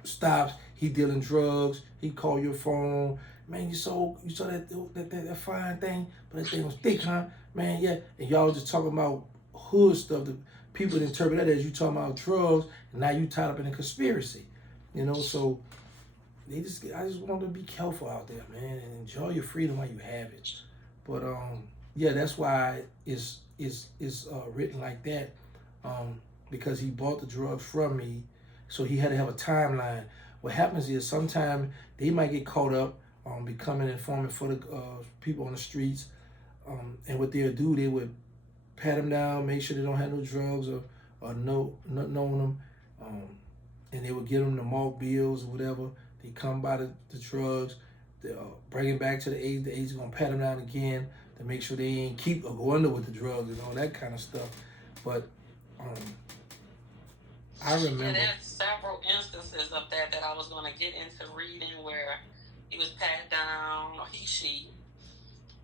stops. He dealing drugs. He call your phone. Man, you saw that fine thing, but that thing was thick, huh? Man, yeah. And y'all just talking about hood stuff. The people that interpret that as you talking about drugs, and now you tied up in a conspiracy. So I just want to be careful out there, man, and enjoy your freedom while you have it. But yeah, that's why it's written like that, because he bought the drugs from me, so he had to have a timeline. What happens is sometimes they might get caught up becoming an informant for the people on the streets, and what they'll do, they would pat them down, make sure they don't have no drugs or nothing on them, um, and they would give them the mark bills or whatever. They come by the drugs, they bring it back to the agent. The agent's gonna pat them down again to make sure they ain't keep or go under with the drugs and all that kind of stuff. But um, I remember. And there's several instances of that I was going to get into reading where he was pat down, or she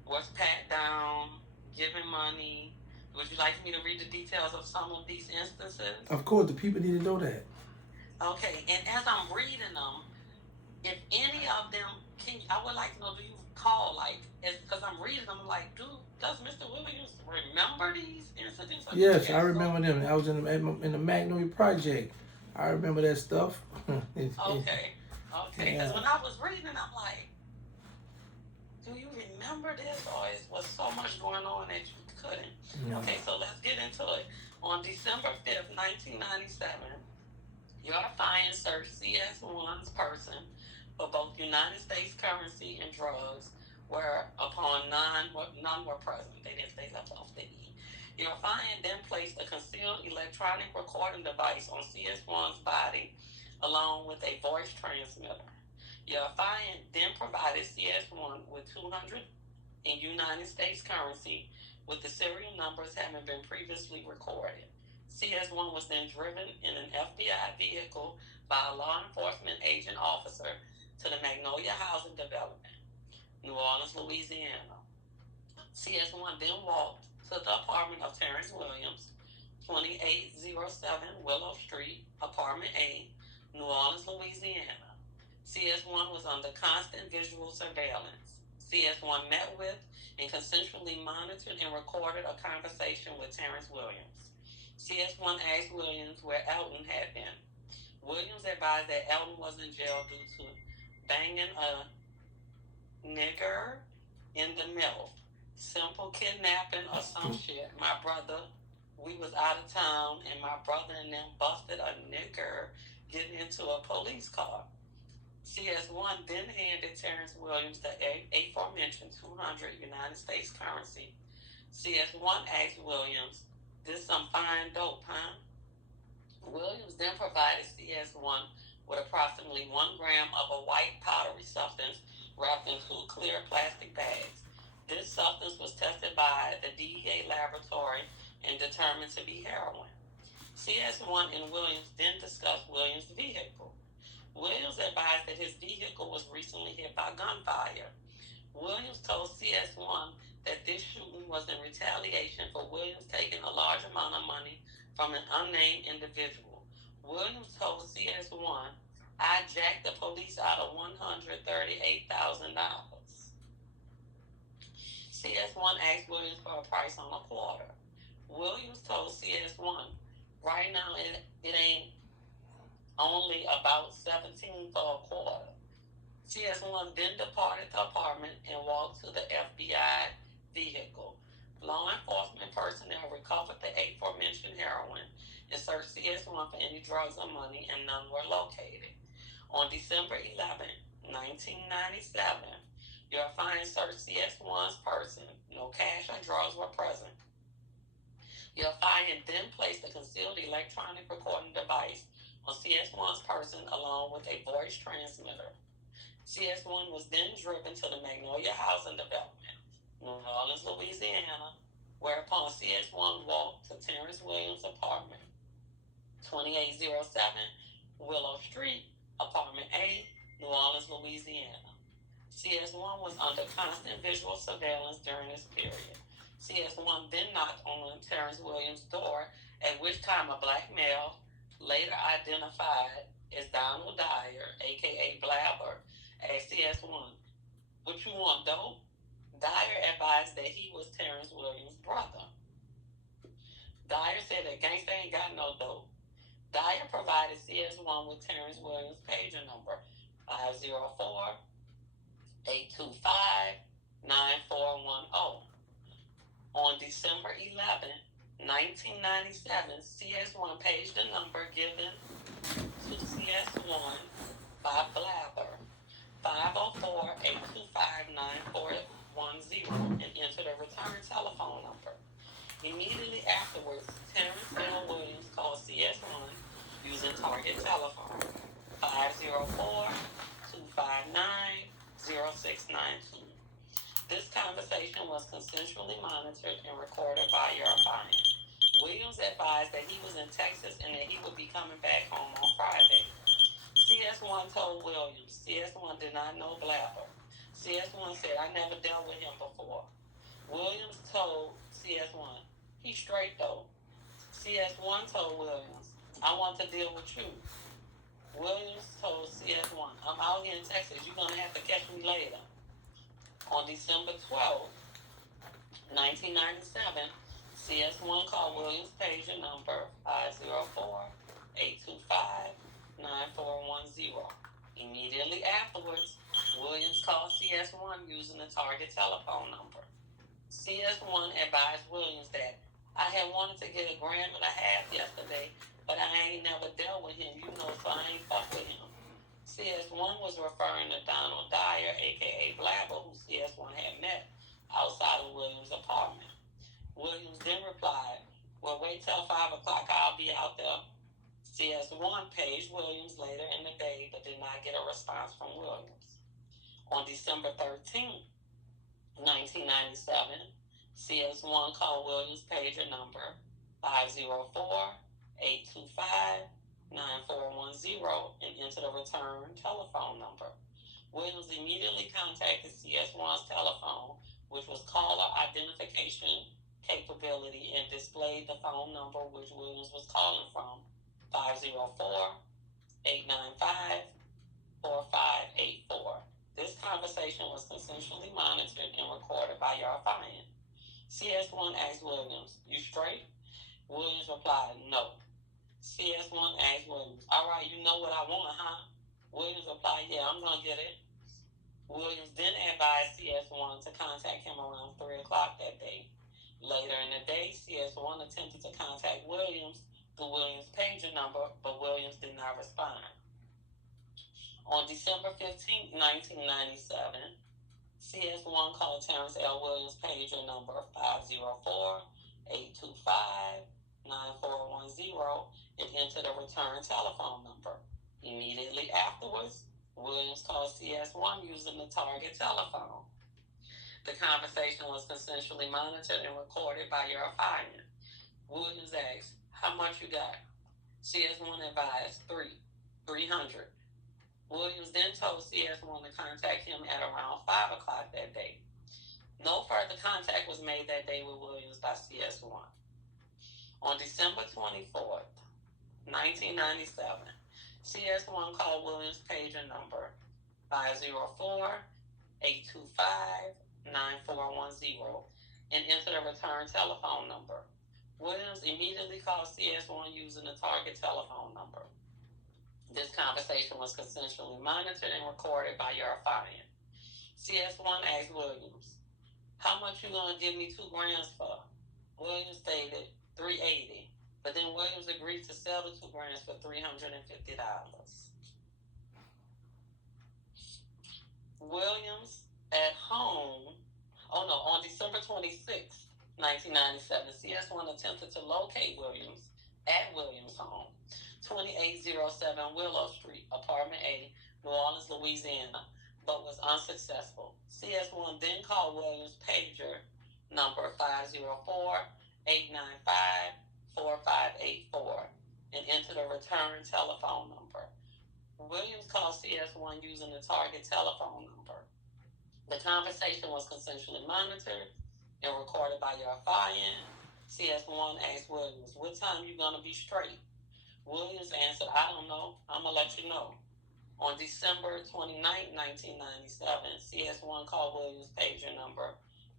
was pat down, giving money. Would you like me to read the details of some of these instances? Of course, the people need to know that. Okay, and as I'm reading them, if any of them I would like to know, do you recall, because I'm reading them, like, does Mr. Williams remember these incidents? Yes, I remember them. I was in the Magnolia Project. I remember that stuff. Okay, because when I was reading, I'm like, do you remember this, or was so much going on that you couldn't? No. Okay, so let's get into it. On December 5th, 1997, your fine searched CS1's person for both United States currency and drugs, where upon none were present. They left off the E. Your fine then placed a concealed electronic recording device on CS1's body, along with a voice transmitter. Your fine then provided CS1 with 200 in United States currency, with the serial numbers having been previously recorded. CS1 was then driven in an FBI vehicle by a law enforcement agent officer to the Magnolia Housing Development, New Orleans, Louisiana. CS1 then walked to the apartment of Terrence Williams, 2807 Willow Street, Apartment A, New Orleans, Louisiana. CS1 was under constant visual surveillance. CS1 met with and consensually monitored and recorded a conversation with Terrence Williams. CS1 asked Williams where Elton had been. Williams advised that Elton was in jail due to banging a nigger in the MILF. Simple kidnapping or some shit. My brother, we was out of town, and my brother and them busted a nigger getting into a police car. CS1 then handed Terrence Williams the aforementioned 200 United States currency. CS1 asked Williams, "This some fine dope, huh?" Williams then provided CS1 with approximately 1 gram of a white powdery substance wrapped in 2 clear plastic bags. This substance was tested by the DEA laboratory and determined to be heroin. CS1 and Williams then discussed Williams' vehicle. Williams advised that his vehicle was recently hit by gunfire. Williams told CS1 that this shooting was in retaliation for Williams taking a large amount of money from an unnamed individual. Williams told CS1, "I jacked the police out of $138,000. CS1 asked Williams for a price on a quarter. Williams told CS1, "Right now it ain't only about 17 for a quarter." CS1 then departed the apartment and walked to the FBI vehicle. Law enforcement personnel recovered the aforementioned heroin and searched CS1 for any drugs or money, and none were located. On December 11, 1997, your fine searched CS1's person. No cash or drugs were present. Your fine then placed a concealed electronic recording device on CS1's person along with a voice transmitter. CS1 was then driven to the Magnolia housing development, New Orleans, Louisiana, whereupon CS1 walked to Terrence Williams' apartment, 2807 Willow Street, Apartment A, New Orleans, Louisiana. CS1 was under constant visual surveillance during this period. CS1 then knocked on Terrence Williams' door, at which time a black male, later identified as Donald Dyer, aka Blabber, asked CS1, "What you want, dope?" Dyer advised that he was Terrence Williams' brother. Dyer said that gangsta ain't got no dope. Dyer provided CS1 with Terrence Williams' pager number, 504-825-9410. On December 11, 1997, CS1 paged the number given to CS1 by Blabber, 504-825-9410, and entered a return telephone number. Immediately afterwards, Terrence L. Williams called CS1 using target telephone, 504-259-0692. This conversation was consensually monitored and recorded by your client. Williams advised that he was in Texas and that he would be coming back home on Friday. CS1 told Williams CS1 did not know Blabber. CS1 said, "I never dealt with him before." Williams told CS1, "He's straight though." CS1 told Williams, "I want to deal with you." Williams told CS1, "I'm out here in Texas. You're going to have to catch me later." On December 12, 1997, CS1 called Williams' pager number, 504-825-9410. Immediately afterwards, Williams called CS1 using the target telephone number. CS1 advised Williams that, "I had wanted to get $1.50 yesterday, but I ain't never dealt with him, so I ain't fuck with him." CS1 was referring to Donald Dyer, aka Blabber, who CS1 had met outside of Williams' apartment. Williams then replied, "Well, wait till 5 o'clock, I'll be out there." CS1 paged Williams later in the day, but did not get a response from Williams. On December 13, 1997, CS1 called Williams' pager number, 504-825-9410, and entered a return telephone number. Williams immediately contacted CS1's telephone, which was caller identification capability and displayed the phone number which Williams was calling from, 504-895-4584. This conversation was consensually monitored and recorded by your affiant. CS1 asked Williams, "You straight?" Williams replied, "No." CS1 asked Williams, "All right, you know what I want, huh?" Williams replied, "Yeah, I'm going to get it." Williams then advised CS1 to contact him around 3 o'clock that day. Later in the day, CS1 attempted to contact Williams through Williams' pager number, but Williams did not respond. On December 15, 1997, CS1 called Terrence L. Williams' pager number 504-825-9410 and entered a return telephone number. Immediately afterwards, Williams called CS1 using the target telephone. The conversation was consensually monitored and recorded by your affiant. Williams asked, "How much you got?" CS1 advised, 300. Williams then told CS1 to contact him at around 5 o'clock that day. No further contact was made that day with Williams by CS1. On December 24th, 1997, CS1 called Williams' pager number 504-825-9410 and entered a return telephone number. Williams immediately called CS1 using the target telephone number. This conversation was consensually monitored and recorded by your affiant. CS1 asked Williams, "How much you gonna give me 2 grams for?" Williams stated $380, but then Williams agreed to sell the 2 grams for $350. Williams at home, on December 26, 1997, CS1 attempted to locate Williams at Williams' home, 2807 Willow Street, Apartment A, New Orleans, Louisiana, but was unsuccessful. CS1 then called Williams' pager number 504-895-4584 and entered a return telephone number. Williams called CS1 using the target telephone number. The conversation was consensually monitored and recorded by your affiant. CS1 asked Williams, "What time you gonna be straight?" Williams answered, "I don't know. I'm gonna let you know." On December 29, 1997, CS1 called Williams' pager number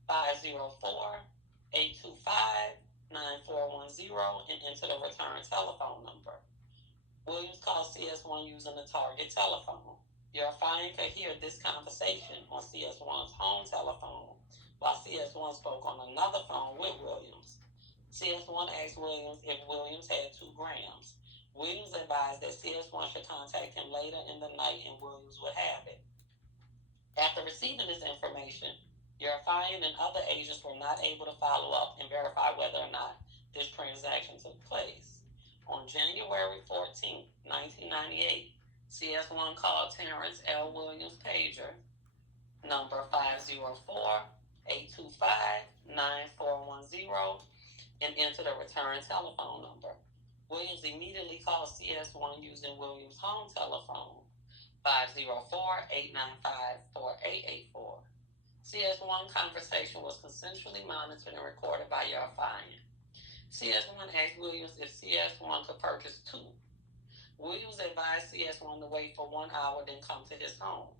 504-825-9410 and entered a return telephone number. Williams called CS1 using the target telephone. Your affiant could hear this conversation on CS1's home telephone while CS1 spoke on another phone with Williams. CS1 asked Williams if Williams had 2 grams. Williams advised that CS1 should contact him later in the night and Williams would have it. After receiving this information, your affiant and other agents were not able to follow up and verify whether or not this transaction took place. On January 14, 1998, CS1 called Terrence L. Williams' pager number 504-825-9410 and entered a return telephone number. Williams immediately called CS1 using Williams' home telephone, 504-895-4884. CS1 conversation was consensually monitored and recorded by your affiant. CS1 asked Williams if CS1 could purchase 2. Williams advised CS1 to wait for 1 hour, then come to his home.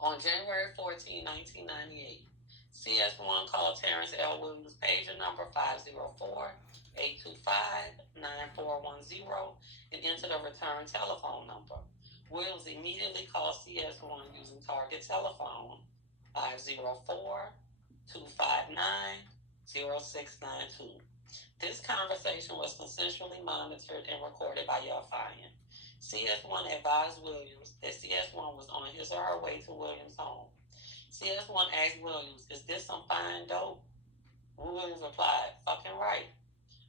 On January 14, 1998, CS1 called Terrence L. Williams' pager number 504-825-9410 and entered a return telephone number. Williams immediately called CS1 using target telephone 504-259-0692. This conversation was consensually monitored and recorded by your affiant. CS1 advised Williams that CS1 was on his or her way to Williams' home. CS1 asked Williams, "Is this some fine dope?" Williams replied, "Fucking right."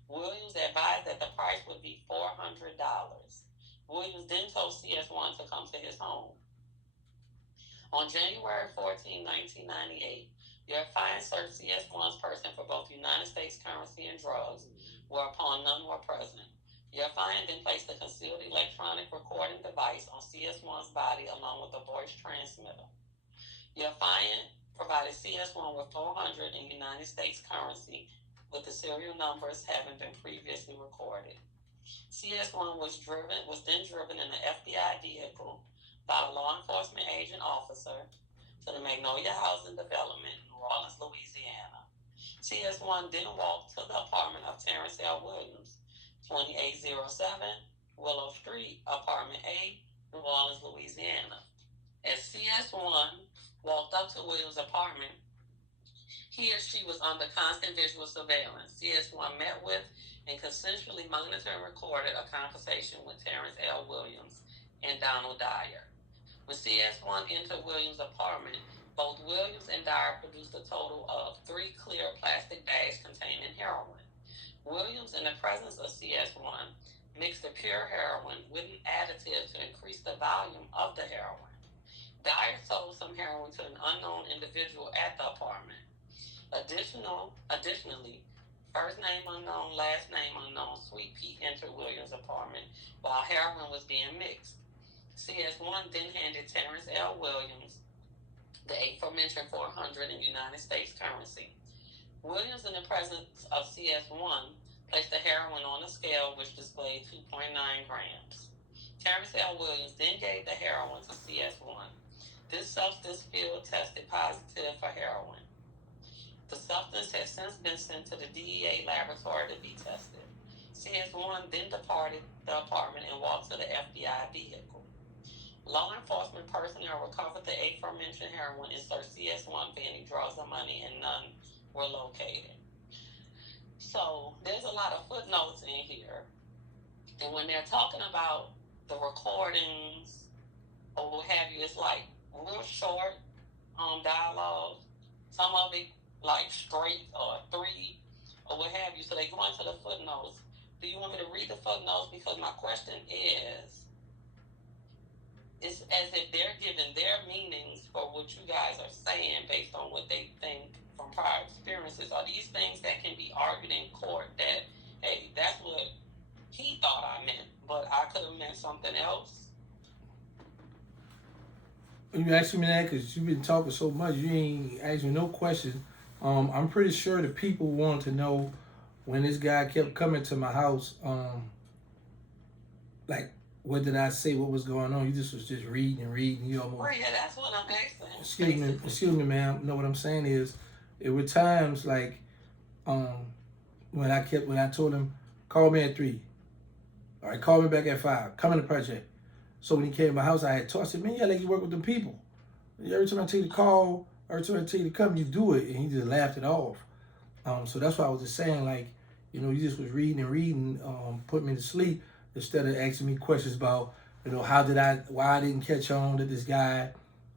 Williams advised that the price would be $400. Williams then told CS1 to come to his home. On January 14, 1998, your affiant searched CS1's person for both United States currency and drugs, whereupon none were present. Your affiant then placed a concealed electronic recording device on CS1's body along with a voice transmitter. Your affiant provided CS1 with 400 in United States currency with the serial numbers having been previously recorded. CS1 was then driven in an FBI vehicle by a law enforcement agent officer to the Magnolia Housing Development in New Orleans, Louisiana. CS1 then walked to the apartment of Terrence L. Williams, 2807 Willow Street, Apartment A, New Orleans, Louisiana. As CS1 walked up to Williams' apartment, he or she was under constant visual surveillance. CS1 met with and consensually monitored and recorded a conversation with Terrence L. Williams and Donald Dyer. When CS1 entered Williams' apartment, both Williams and Dyer produced a total of 3 clear plastic bags containing heroin. Williams, in the presence of CS1, mixed the pure heroin with an additive to increase the volume of the heroin. Dyer sold some heroin to an unknown individual at the apartment. Additionally, first name unknown, last name unknown, Sweet Pea entered Williams' apartment while heroin was being mixed. CS1 then handed Terrence L. Williams the aforementioned 400 in United States currency. Williams, in the presence of CS1, placed the heroin on a scale which displayed 2.9 grams. Terrence L. Williams then gave the heroin to CS1. This substance field tested positive for heroin. The substance has since been sent to the DEA laboratory to be tested. CS1 then departed the apartment and walked to the FBI vehicle. Law enforcement personnel recovered the aforementioned heroin in Sir CS1 fanny drawers of money, and none were located. So there's a lot of footnotes in here. And when they're talking about the recordings or what have you, it's like real short dialogue. Some of it like straight or 3 or what have you. So they go into the footnotes. Do you want me to read the footnotes? Because my question is, it's as if they're giving their meanings for what you guys are saying based on what they think from prior experiences. Are these things that can be argued in court that, hey, that's what he thought I meant, but I could have meant something else? You asking me that because you've been talking so much, you ain't asking me no questions. I'm pretty sure the people want to know when this guy kept coming to my house. Like, what did I say? What was going on? You just was just reading and reading. You almost. Well, yeah, that's what I'm asking. Excuse me, ma'am. No, what I'm saying is, it were times like, um, when I told him, call me at 3. All right, call me back at 5. Come in the project. So when he came to my house, I had told, I said, man, you like you work with them people. Every time I take the call, every time I take the come, you do it. And he just laughed it off. So that's why I was just saying, like, you just was reading and reading, put me to sleep instead of asking me questions about, why I didn't catch on that this guy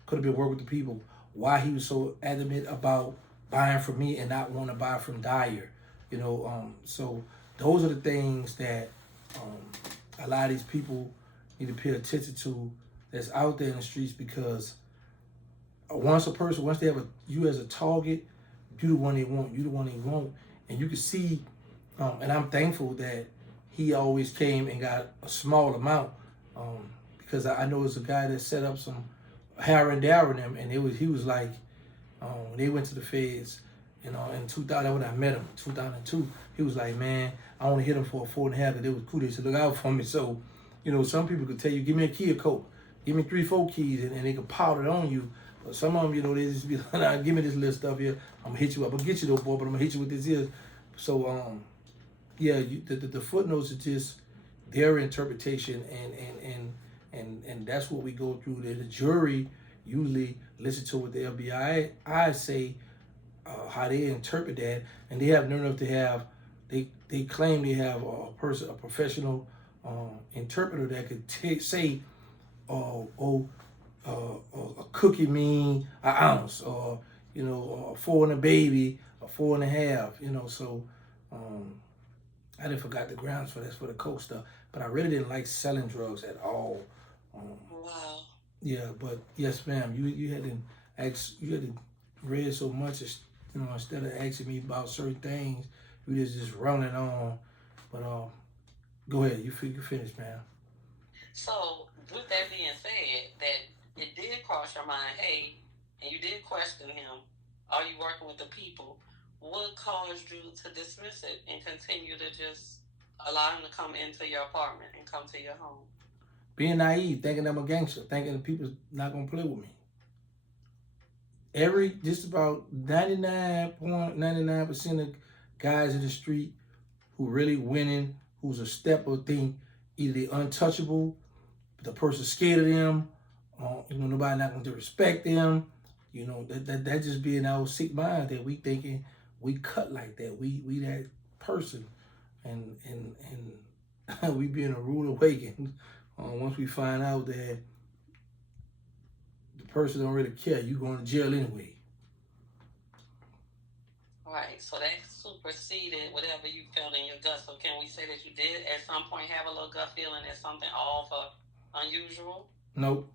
could have been working with the people, why he was so adamant about buying from me and not want to buy from Dyer, so those are the things that a lot of these people need to pay attention to that's out there in the streets, because once they have you as a target, you the one they want, and you can see, and I'm thankful that he always came and got a small amount, because I know it's a guy that set up some Harry and Darren them, and he was like, when they went to the feds, in 2000, when I met him, 2002, he was like, man, I want to hit him for a 4.5, and they was cool. They said, look out for me. So, some people could tell you, give me a key of coke, give me 3-4 keys, and they could powder it on you. But some of them, they just be like, nah, give me this little stuff here. I'm gonna hit you up. I'm gonna get you though, boy, but I'm gonna hit you with this here. So, yeah, the footnotes are just their interpretation, and that's what we go through. The jury usually listen to what the FBI I say, how they interpret that, and they have enough to have. They claim they have a professional interpreter that could say, a cookie mean an ounce, or a 4 and a baby, a 4.5. So I didn't forgot the grounds for this for the coke stuff, but I really didn't like selling drugs at all. Wow. Yeah, but yes, ma'am, you had to read so much, instead of asking me about certain things, you just running on. But go ahead, you finish, ma'am. So with that being said, that it did cross your mind, hey, and you did question him, are you working with the people? What caused you to dismiss it and continue to just allow him to come into your apartment and come to your home? Being naive, thinking I'm a gangster, thinking the people's not gonna play with me. Just about 99.99% of guys in the street who really winning, who's a stepper, think either they untouchable, the person's scared of them, nobody not going to respect them. That just being our sick mind that we thinking we cut like that. We that person, and we being a rude awakened. Once we find out that the person don't really care, you going to jail anyway. Right, so that superseded whatever you felt in your gut. So can we say that you did at some point have a little gut feeling that something off or unusual? Nope.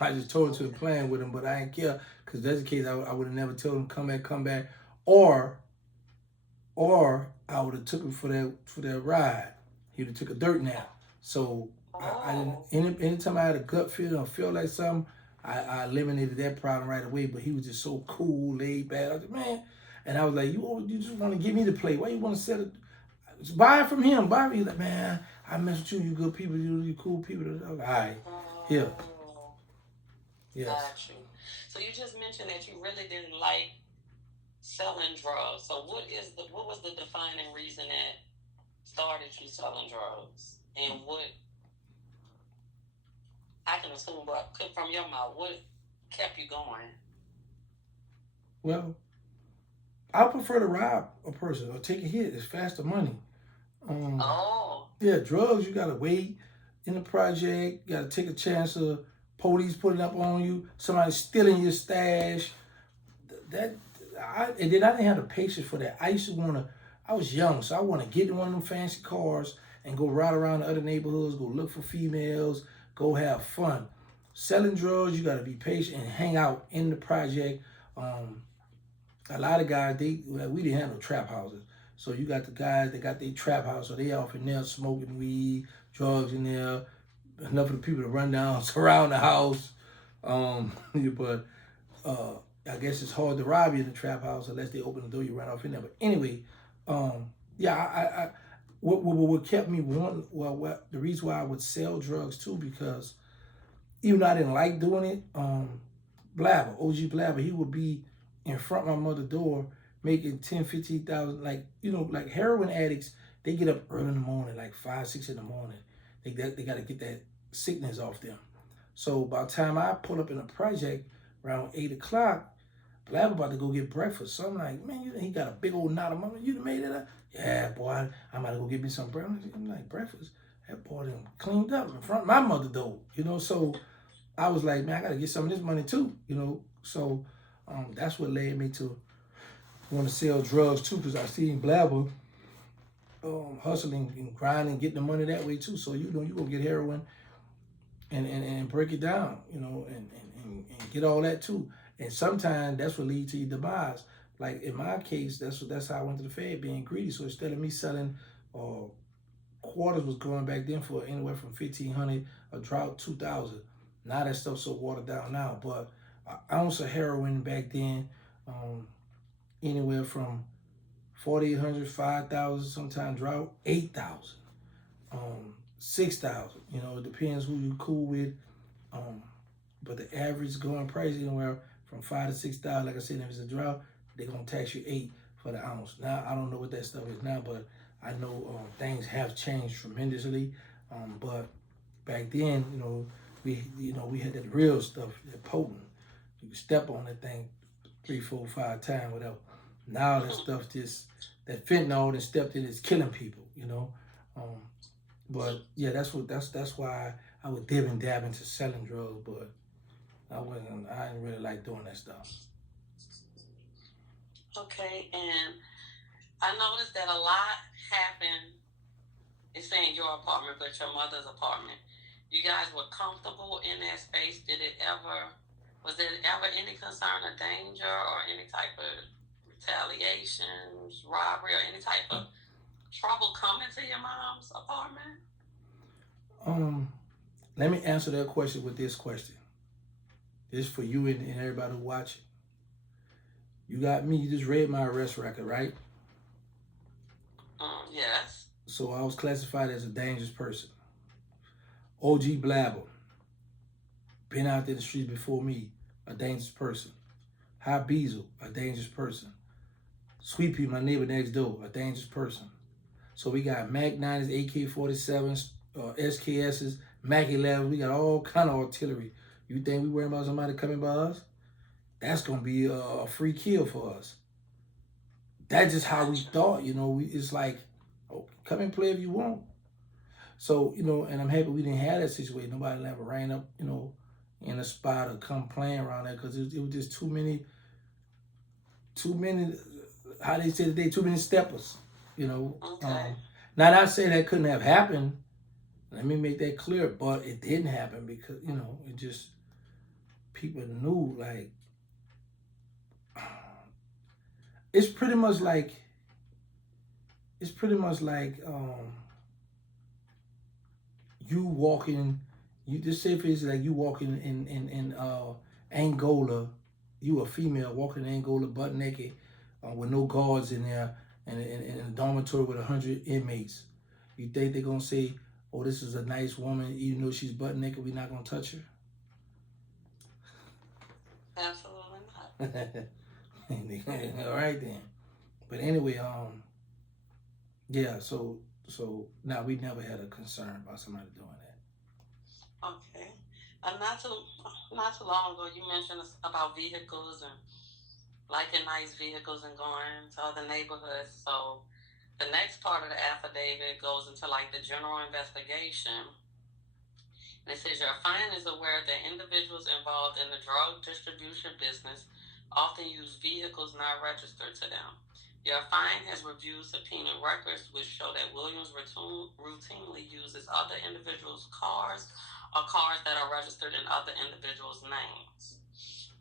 I just told him to the plan with him, but I didn't care because that's the case. I would have never told him come back, or I would have took him for that ride. He would have took a dirt nap. So I didn't. Anytime I had a gut feeling or feel like something, I eliminated that problem right away. But he was just so cool, laid back. I was like, man, and I was like, you just want to give me the play? Why you want to set it? Buy it from him. Buy me. Like, man, I mess with you. You good people. You cool people. I was like, all right, here. Yes. Got you. So you just mentioned that you really didn't like selling drugs. So what was the defining reason that started you selling drugs? And what, I can assume, but from your mouth, what kept you going? Well, I prefer to rob a person or take a hit. It's faster money. Yeah, drugs, you got to wait in the project. You got to take a chance of police putting up on you, somebody stealing your stash. And then I didn't have the patience for that. I was young, so I want to get in one of them fancy cars and go ride around the other neighborhoods, go look for females, go have fun. Selling drugs, you got to be patient and hang out in the project. A lot of guys, we didn't have no trap houses. So you got the guys that got their trap house, so they off in there smoking weed, drugs in there, enough of the people to run down, surround the house. But I guess it's hard to rob you in the trap house unless they open the door, you run off in there. But anyway, what kept me wanting, the reason why I would sell drugs too, because even though I didn't like doing it, Blabber, OG Blabber, he would be in front of my mother's door making 10, 15,000, like heroin addicts, they get up early in the morning, like 5, 6 in the morning. They got to get that sickness off them. So by the time I pull up in a project around 8 o'clock, Blab about to go get breakfast. So I'm like, man, he got a big old knot of money. You made it up? Yeah, boy, I'm about to go get me some breakfast. I'm like, breakfast? That boy done cleaned up in front of my mother door, So I was like, man, I got to get some of this money too, So that's what led me to want to sell drugs too, because I seen Blabber hustling and grinding, getting the money that way too. So you gonna get heroin and break it down, and get all that too. And sometimes that's what leads to your demise. Like in my case, that's how I went to the Fed, being greedy. So instead of me selling quarters was going back then for anywhere from 1,500, a drought 2,000. Now that stuff's so watered down now. But an ounce of heroin back then, anywhere from 4,800, 5,000, sometimes drought 8,000, 6,000. It depends who you cool with. But the average going price anywhere from 5 to 6,000. Like I said, if it's a drought, they're gonna tax you 8 for the ounce. Now I don't know what that stuff is now, but I know things have changed tremendously. But back then, we had that real stuff, that potent. You could step on that thing 3, 4, 5 times, whatever. Now that stuff that fentanyl that stepped in is killing people, But yeah, that's why I would dib and dab into selling drugs, but I didn't really like doing that stuff. Okay, and I noticed that a lot happened, it's saying your apartment, but your mother's apartment. You guys were comfortable in that space. Was there ever any concern of danger or any type of retaliations, robbery, or any type of trouble coming to your mom's apartment? Let me answer that question with this question. This for you and everybody watching. You got me. You just read my arrest record, right? Yes. So I was classified as a dangerous person. OG Blabber, been out there in the streets before me, a dangerous person. High Beazle, a dangerous person. Sweet Pea, my neighbor next door, a dangerous person. So we got Mac 9s, AK 47s, SKSs, Mac 11s. We got all kind of artillery. You think we worry about somebody coming by us? That's gonna be a free kill for us. That's just how we thought. It's like, oh, come and play if you want. So and I'm happy we didn't have that situation. Nobody ever ran up, in a spot or come playing around there because it was just too many. How they say today, too many steppers. Okay. Now not saying that couldn't have happened. Let me make that clear, but it didn't happen because it just people knew like it's pretty much like you walking. You just say for instance like you walking in Angola, you a female walking in Angola butt naked, with no guards in there, and in a dormitory with 100 inmates. You think they're gonna say, "Oh, this is a nice woman, even though she's butt naked, we're not gonna touch her"? Absolutely not. All right then. But anyway, yeah. So now we never had a concern about somebody doing that. Okay. Not too long ago, you mentioned about vehicles and liking nice vehicles and going to other neighborhoods. So the next part of the affidavit goes into like the general investigation. And it says your client is aware that individuals involved in the drug distribution business often use vehicles not registered to them. Your client has reviewed subpoena records which show that Williams routinely uses other individuals' cars or cars that are registered in other individuals' names.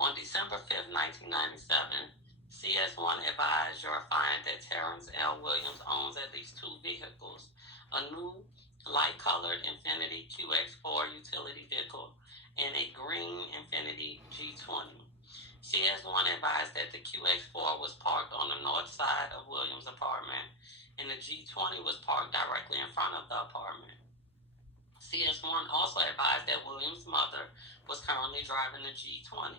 On December 5th, 1997, CS1 advised your client that Terrence L. Williams owns at least two vehicles, a new light-colored Infiniti QX4 utility vehicle and a green Infiniti G20. CS1 advised that the QX4 was parked on the north side of Williams' apartment and the G20 was parked directly in front of the apartment. CS1 also advised that Williams' mother was currently driving the G20.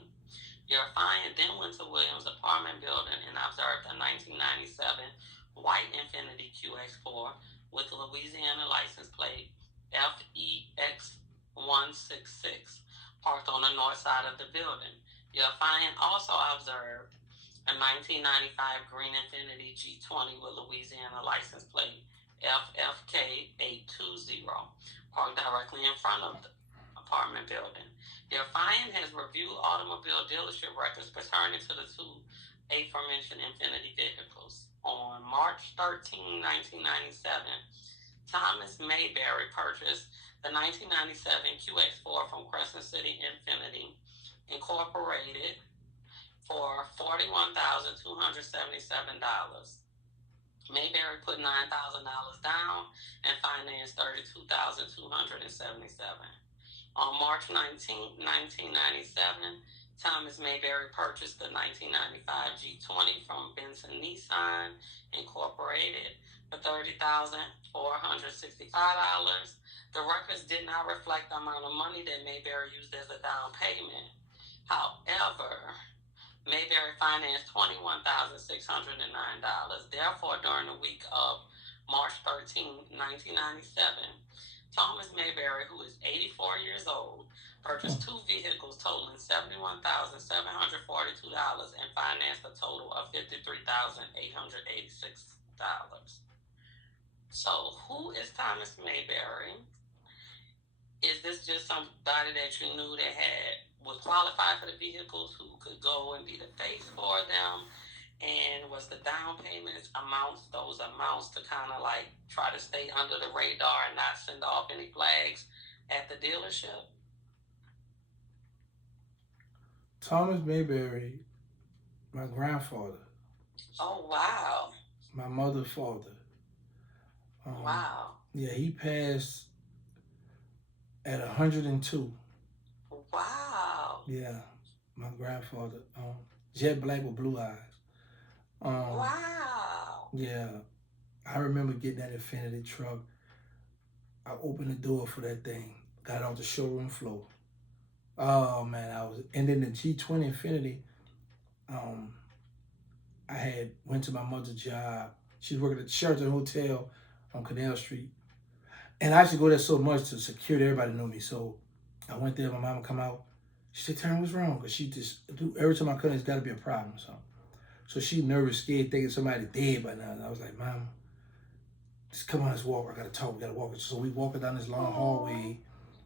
Your client then went to Williams' apartment building and observed a 1997 white Infiniti QX4 with Louisiana license plate FEX166 parked on the north side of the building. Your client also observed a 1995 green Infiniti G20 with Louisiana license plate FFK820 parked directly in front of the apartment building. Your client has reviewed automobile dealership records pertaining to the two aforementioned Infiniti vehicles. On March 13, 1997, Thomas Mayberry purchased the 1997 QX4 from Crescent City Infiniti Incorporated for $41,277. Mayberry put $9,000 down and financed $32,277. On March 19, 1997, Thomas Mayberry purchased the 1995 G20 from Benson Nissan Incorporated for $30,465. The records did not reflect the amount of money that Mayberry used as a down payment. However, Mayberry financed $21,609. Therefore, during the week of March 13, 1997, Thomas Mayberry, who is 84 years old, purchased two vehicles totaling $71,742 and financed a total of $53,886. So, who is Thomas Mayberry? Is this just somebody that you knew that was qualified for the vehicles, who could go and be the face for them? And was the down payments those amounts to kind of like try to stay under the radar and not send off any flags at the dealership? Thomas Mayberry, my grandfather. Oh, wow. My mother's father. Wow. Yeah, he passed at 102. Wow. Yeah. My grandfather, jet black with blue eyes. Wow. Yeah, I remember getting that Infinity truck. I opened the door for that thing, got it off the showroom floor. Oh man, and then the G20 Infinity. Um, I had went to my mother's job. She was working at the Sheraton Hotel on Canal Street, and I used to go there so much to security. Everybody knew me, so I went there. My mom would come out. She said, "Turn, what's wrong?" Because she just every time I come, it's got to be a problem. So she nervous, scared, thinking somebody dead by now. And I was like, "Mom, just come on, let's walk. I gotta talk. We gotta walk." So we walking down this long hallway.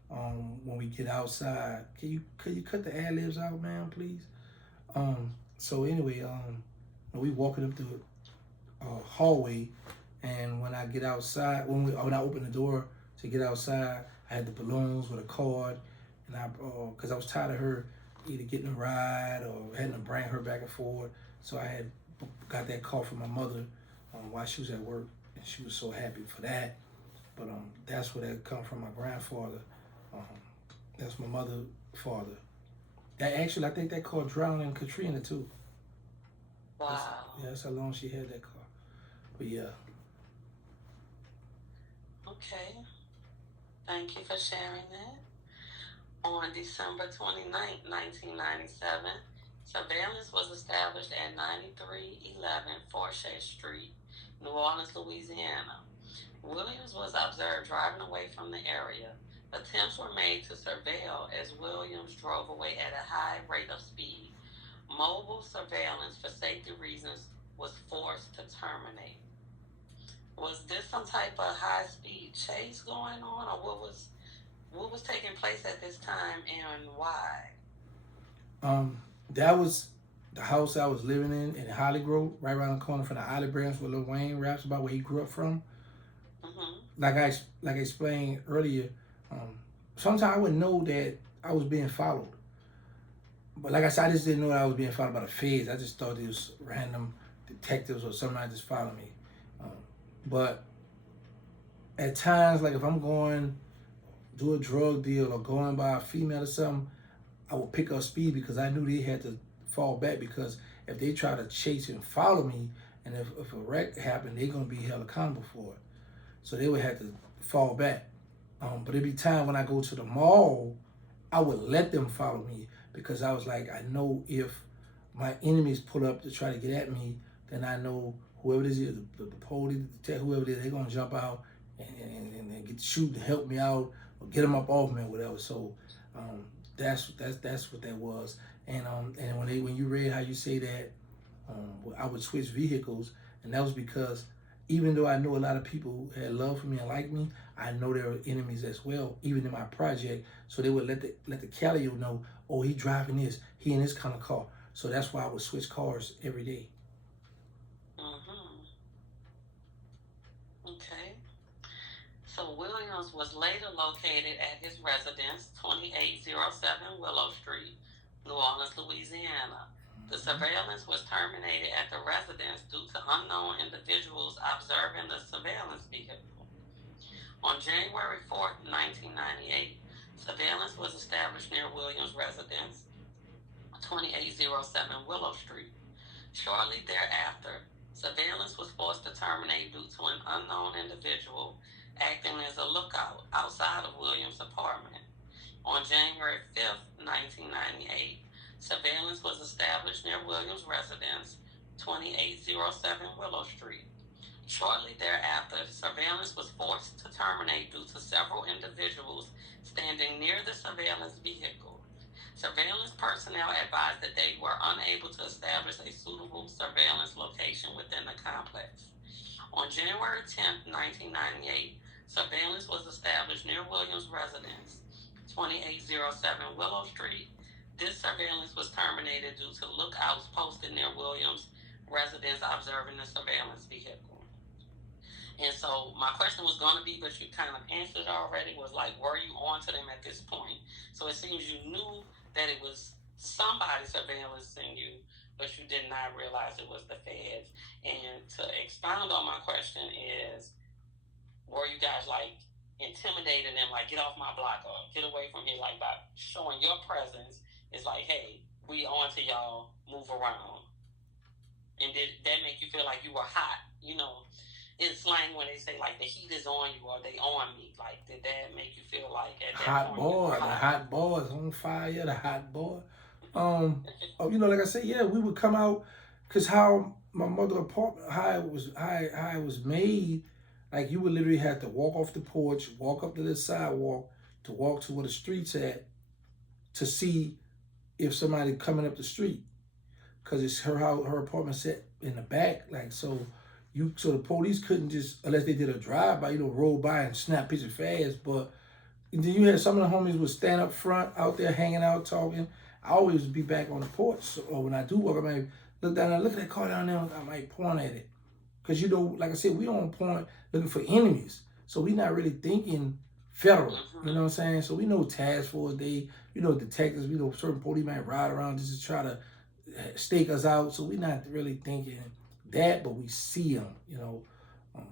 When we get outside, can you cut the ad libs out, man, please? So anyway, we walking up the hallway, and when I get outside, when I open the door to get outside, I had the balloons with a cord, and because I was tired of her either getting a ride or having to bring her back and forth, so I had got that call from my mother while she was at work, and she was so happy for that. But that's where that come from. My grandfather. Um, that's my mother, father. That actually, I think that car drowned in Katrina too. That's, Wow. yeah, that's how long she had that car. But yeah. Okay. Thank you for sharing that. On December 29th, 1997, surveillance was established at 9311 Forsyth Street, New Orleans, Louisiana. Williams was observed driving away from the area. Attempts were made to surveil as Williams drove away at a high rate of speed. Mobile surveillance for safety reasons was forced to terminate. Was this some type of high speed chase going on, or what was taking place at this time and why? That was the house I was living in Holly Grove, right around the corner from the Olive Branch where Lil Wayne raps about where he grew up from. Mm-hmm. Like I explained earlier, um, sometimes I wouldn't know that I was being followed. But like I said, I just didn't know that I was being followed by the feds. I just thought it was random detectives or somebody just following me. Um, but at times, like if I'm going do a drug deal or going by a female or something, I would pick up speed because I knew they had to fall back because if they try to chase and follow me, and if a wreck happened, they're gonna be held accountable for it. So they would have to fall back. But every time when I go to the mall, I would let them follow me because I was like, I know if my enemies pull up to try to get at me, then I know whoever it is, the police, whoever it is, they're gonna jump out and get shoot and help me out or get them up off me or whatever. So um, that's what that was. And when you read how you say that I would switch vehicles, and that was because even though I know a lot of people had love for me and liked me, I know there were enemies as well, even in my project. So they would let the Cali know, oh, he driving this, he in this kind of car. So that's why I would switch cars every day. Mm-hmm. Okay. So Williams was later located at his residence, 2807 Willow Street, New Orleans, Louisiana. The surveillance was terminated at the residence due to unknown individuals observing the surveillance vehicle. On January 4th, 1998, surveillance was established near Williams' residence, 2807 Willow Street. Shortly thereafter, surveillance was forced to terminate due to an unknown individual acting as a lookout outside of Williams' apartment. On January 5th, 1998, surveillance was established near Williams' residence, 2807 Willow Street. Shortly thereafter, surveillance was forced to terminate due to several individuals standing near the surveillance vehicle. Surveillance personnel advised that they were unable to establish a suitable surveillance location within the complex. On January 10th, 1998, surveillance was established near Williams' residence, 2807 Willow Street. This surveillance was terminated due to lookouts posted near Williams' residence observing the surveillance vehicle. And so my question was going to be, but you kind of answered already, was like, were you on to them at this point? So it seems you knew that it was somebody surveillancing you, but you did not realize it was the feds. And to expound on my question is, were you guys like intimidating them, like get off my block or get away from here, like by showing your presence? It's like, hey, we on to y'all, move around. And did that make you feel like you were hot? You know, in slang when they say like the heat is on you or they on me, like did that make you feel like at that Hot point you were boy, the hot? hot boy is on fire. The hot boy. Oh, like I said, yeah, we would come out, cause how my mother apartment, how it was made, like you would literally have to walk off the porch, walk up to the sidewalk, to walk to where the streets at, to see if somebody coming up the street, cause it's her apartment set in the back, like so. So the police couldn't just, unless they did a drive by, roll by and snap picture fast. But then you had some of the homies would stand up front out there hanging out talking. I always be back on the porch, or when I do walk, I might look down there, look at that car down there, I might point at it. Because, like I said, we on point looking for enemies. So we not really thinking federal, you know what I'm saying? So we know task force, detectives, we know certain police might ride around just to try to stake us out. So we not really thinking that, but we see them. Um,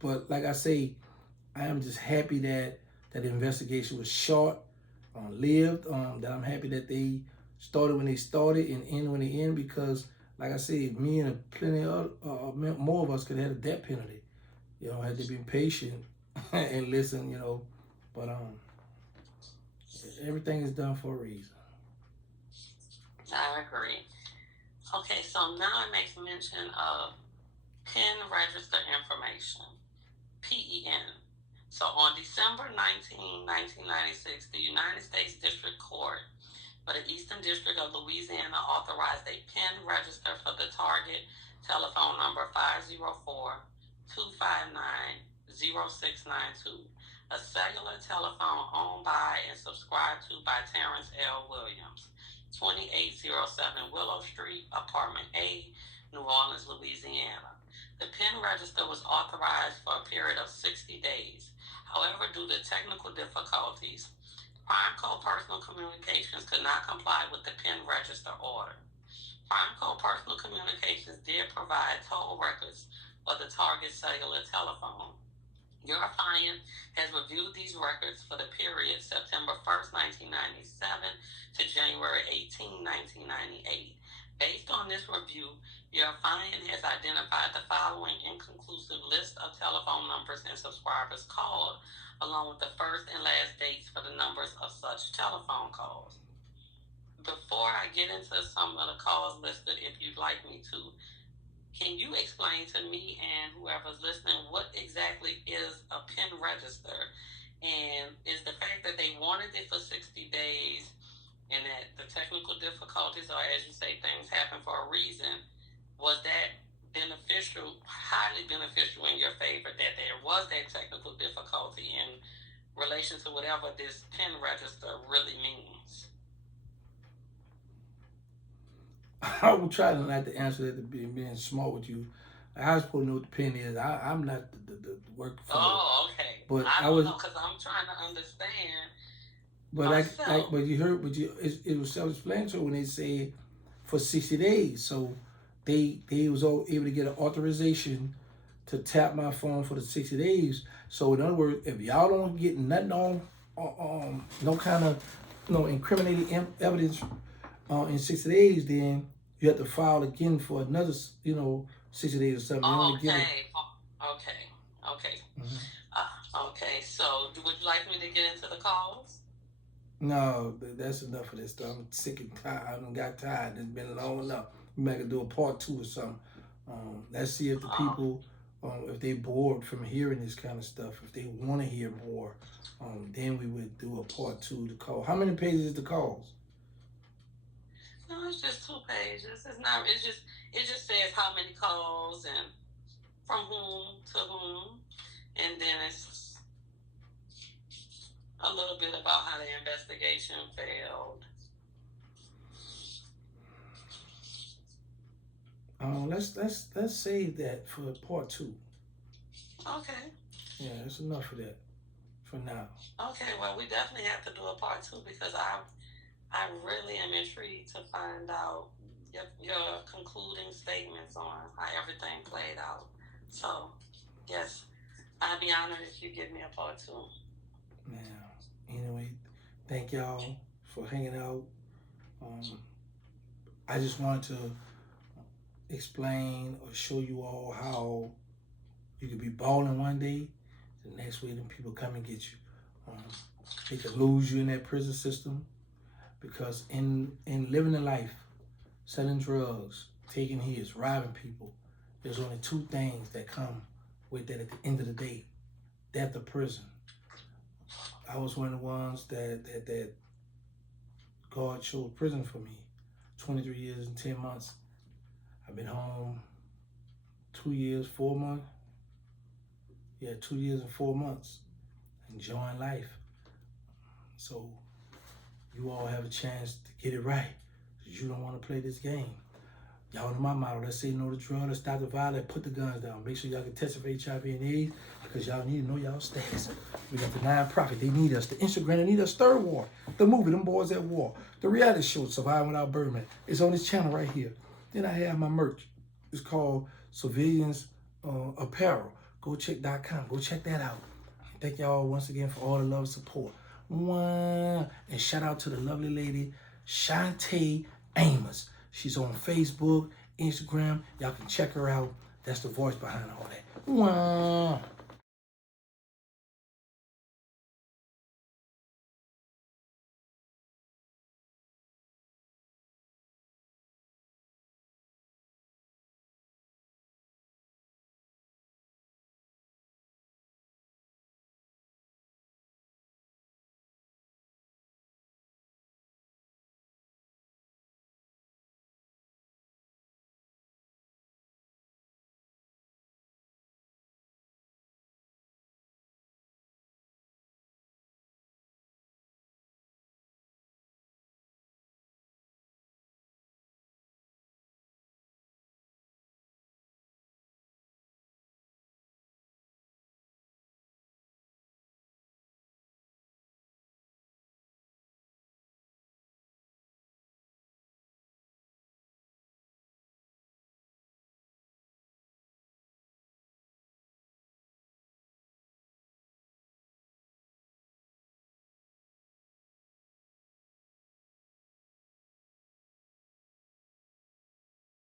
but like I say, I am just happy that the investigation was short, lived. That I'm happy that they started when they started and end when they end, because, like I said, me and plenty of more of us could have had a death penalty. Had they been patient and listen. But everything is done for a reason. I agree. Okay, so now it makes mention of PIN register information, PEN. So on December 19, 1996, the United States District Court for the Eastern District of Louisiana authorized a PIN register for the target telephone number 504-259-0692, a cellular telephone owned by and subscribed to by Terrence L. Williams, 2807 Willow Street, Apartment A, New Orleans, Louisiana. The PIN register was authorized for a period of 60 days. However, due to technical difficulties, PrimeCo Personal Communications could not comply with the PIN register order. PrimeCo Personal Communications did provide toll records for the target cellular telephone. Your client has reviewed these records for the period September 1st, 1997 to January 18, 1998. Based on this review, your client has identified the following inconclusive list of telephone numbers and subscribers called, along with the first and last dates for the numbers of such telephone calls. Before I get into some of the calls listed, if you'd like me to, can you explain to me and whoever's listening what exactly is a PIN register? And is the fact that they wanted it for 60 days and that the technical difficulties, or as you say, things happen for a reason, was that beneficial, highly beneficial in your favor that there was that technical difficulty in relation to whatever this PIN register really means? I will try not to answer that to being smart with you. I was supposed to know what the pen is. I'm not the work for. Oh, okay. But I don't know because I'm trying to understand. But but you heard, it was self-explanatory when they said for 60 days. So they was able to get an authorization to tap my phone for the 60 days. So in other words, if y'all don't get nothing on, no kind of, incriminating evidence in 60 days, then you have to file again for another, 60 days or something. Okay. Okay. So would you like me to get into the calls? No, that's enough of this stuff. I'm sick and tired. I done got tired. It's been long enough. We might do a part 2 or something. Let's see if the people, if they bored from hearing this kind of stuff, if they want to hear more, then we would do a part 2 to call. How many pages is the calls? No, it's just 2 pages. It's not. It just says how many calls and from whom to whom, and then it's a little bit about how the investigation failed. Let's save that for part 2. Okay. Yeah, that's enough of that for now. Okay. Well, we definitely have to do a part 2 because I really am intrigued to find out your concluding statements on how everything played out. So, yes, I'd be honored if you give me a part 2. Now, anyway, thank y'all for hanging out. I just wanted to explain or show you all how you could be balling one day, the next way them people come and get you. They could lose you in that prison system, because in living a life, selling drugs, taking hits, robbing people, there's only two things that come with that at the end of the day: death or prison. I was one of the ones that God chose prison for me. 23 years and 10 months. I've been home 2 years, 4 months. Yeah, 2 years and 4 months. Enjoying life. So you all have a chance to get it right. You don't want to play this game. Y'all know my motto. Let's say no to drugs, let's stop the violence, put the guns down. Make sure y'all can test for HIV and AIDS, because y'all need to know y'all status. We got the nonprofit, they need us. The Instagram, they need us. Third War, the movie, Them Boys at War. The reality show, Surviving Without Birdman. It's on this channel right here. Then I have my merch. It's called Civilians Apparel. GoCheck.com. Go check that out. Thank y'all once again for all the love and support. And shout out to the lovely lady, Shantae Amos. She's on Facebook, Instagram. Y'all can check her out. That's the voice behind all that.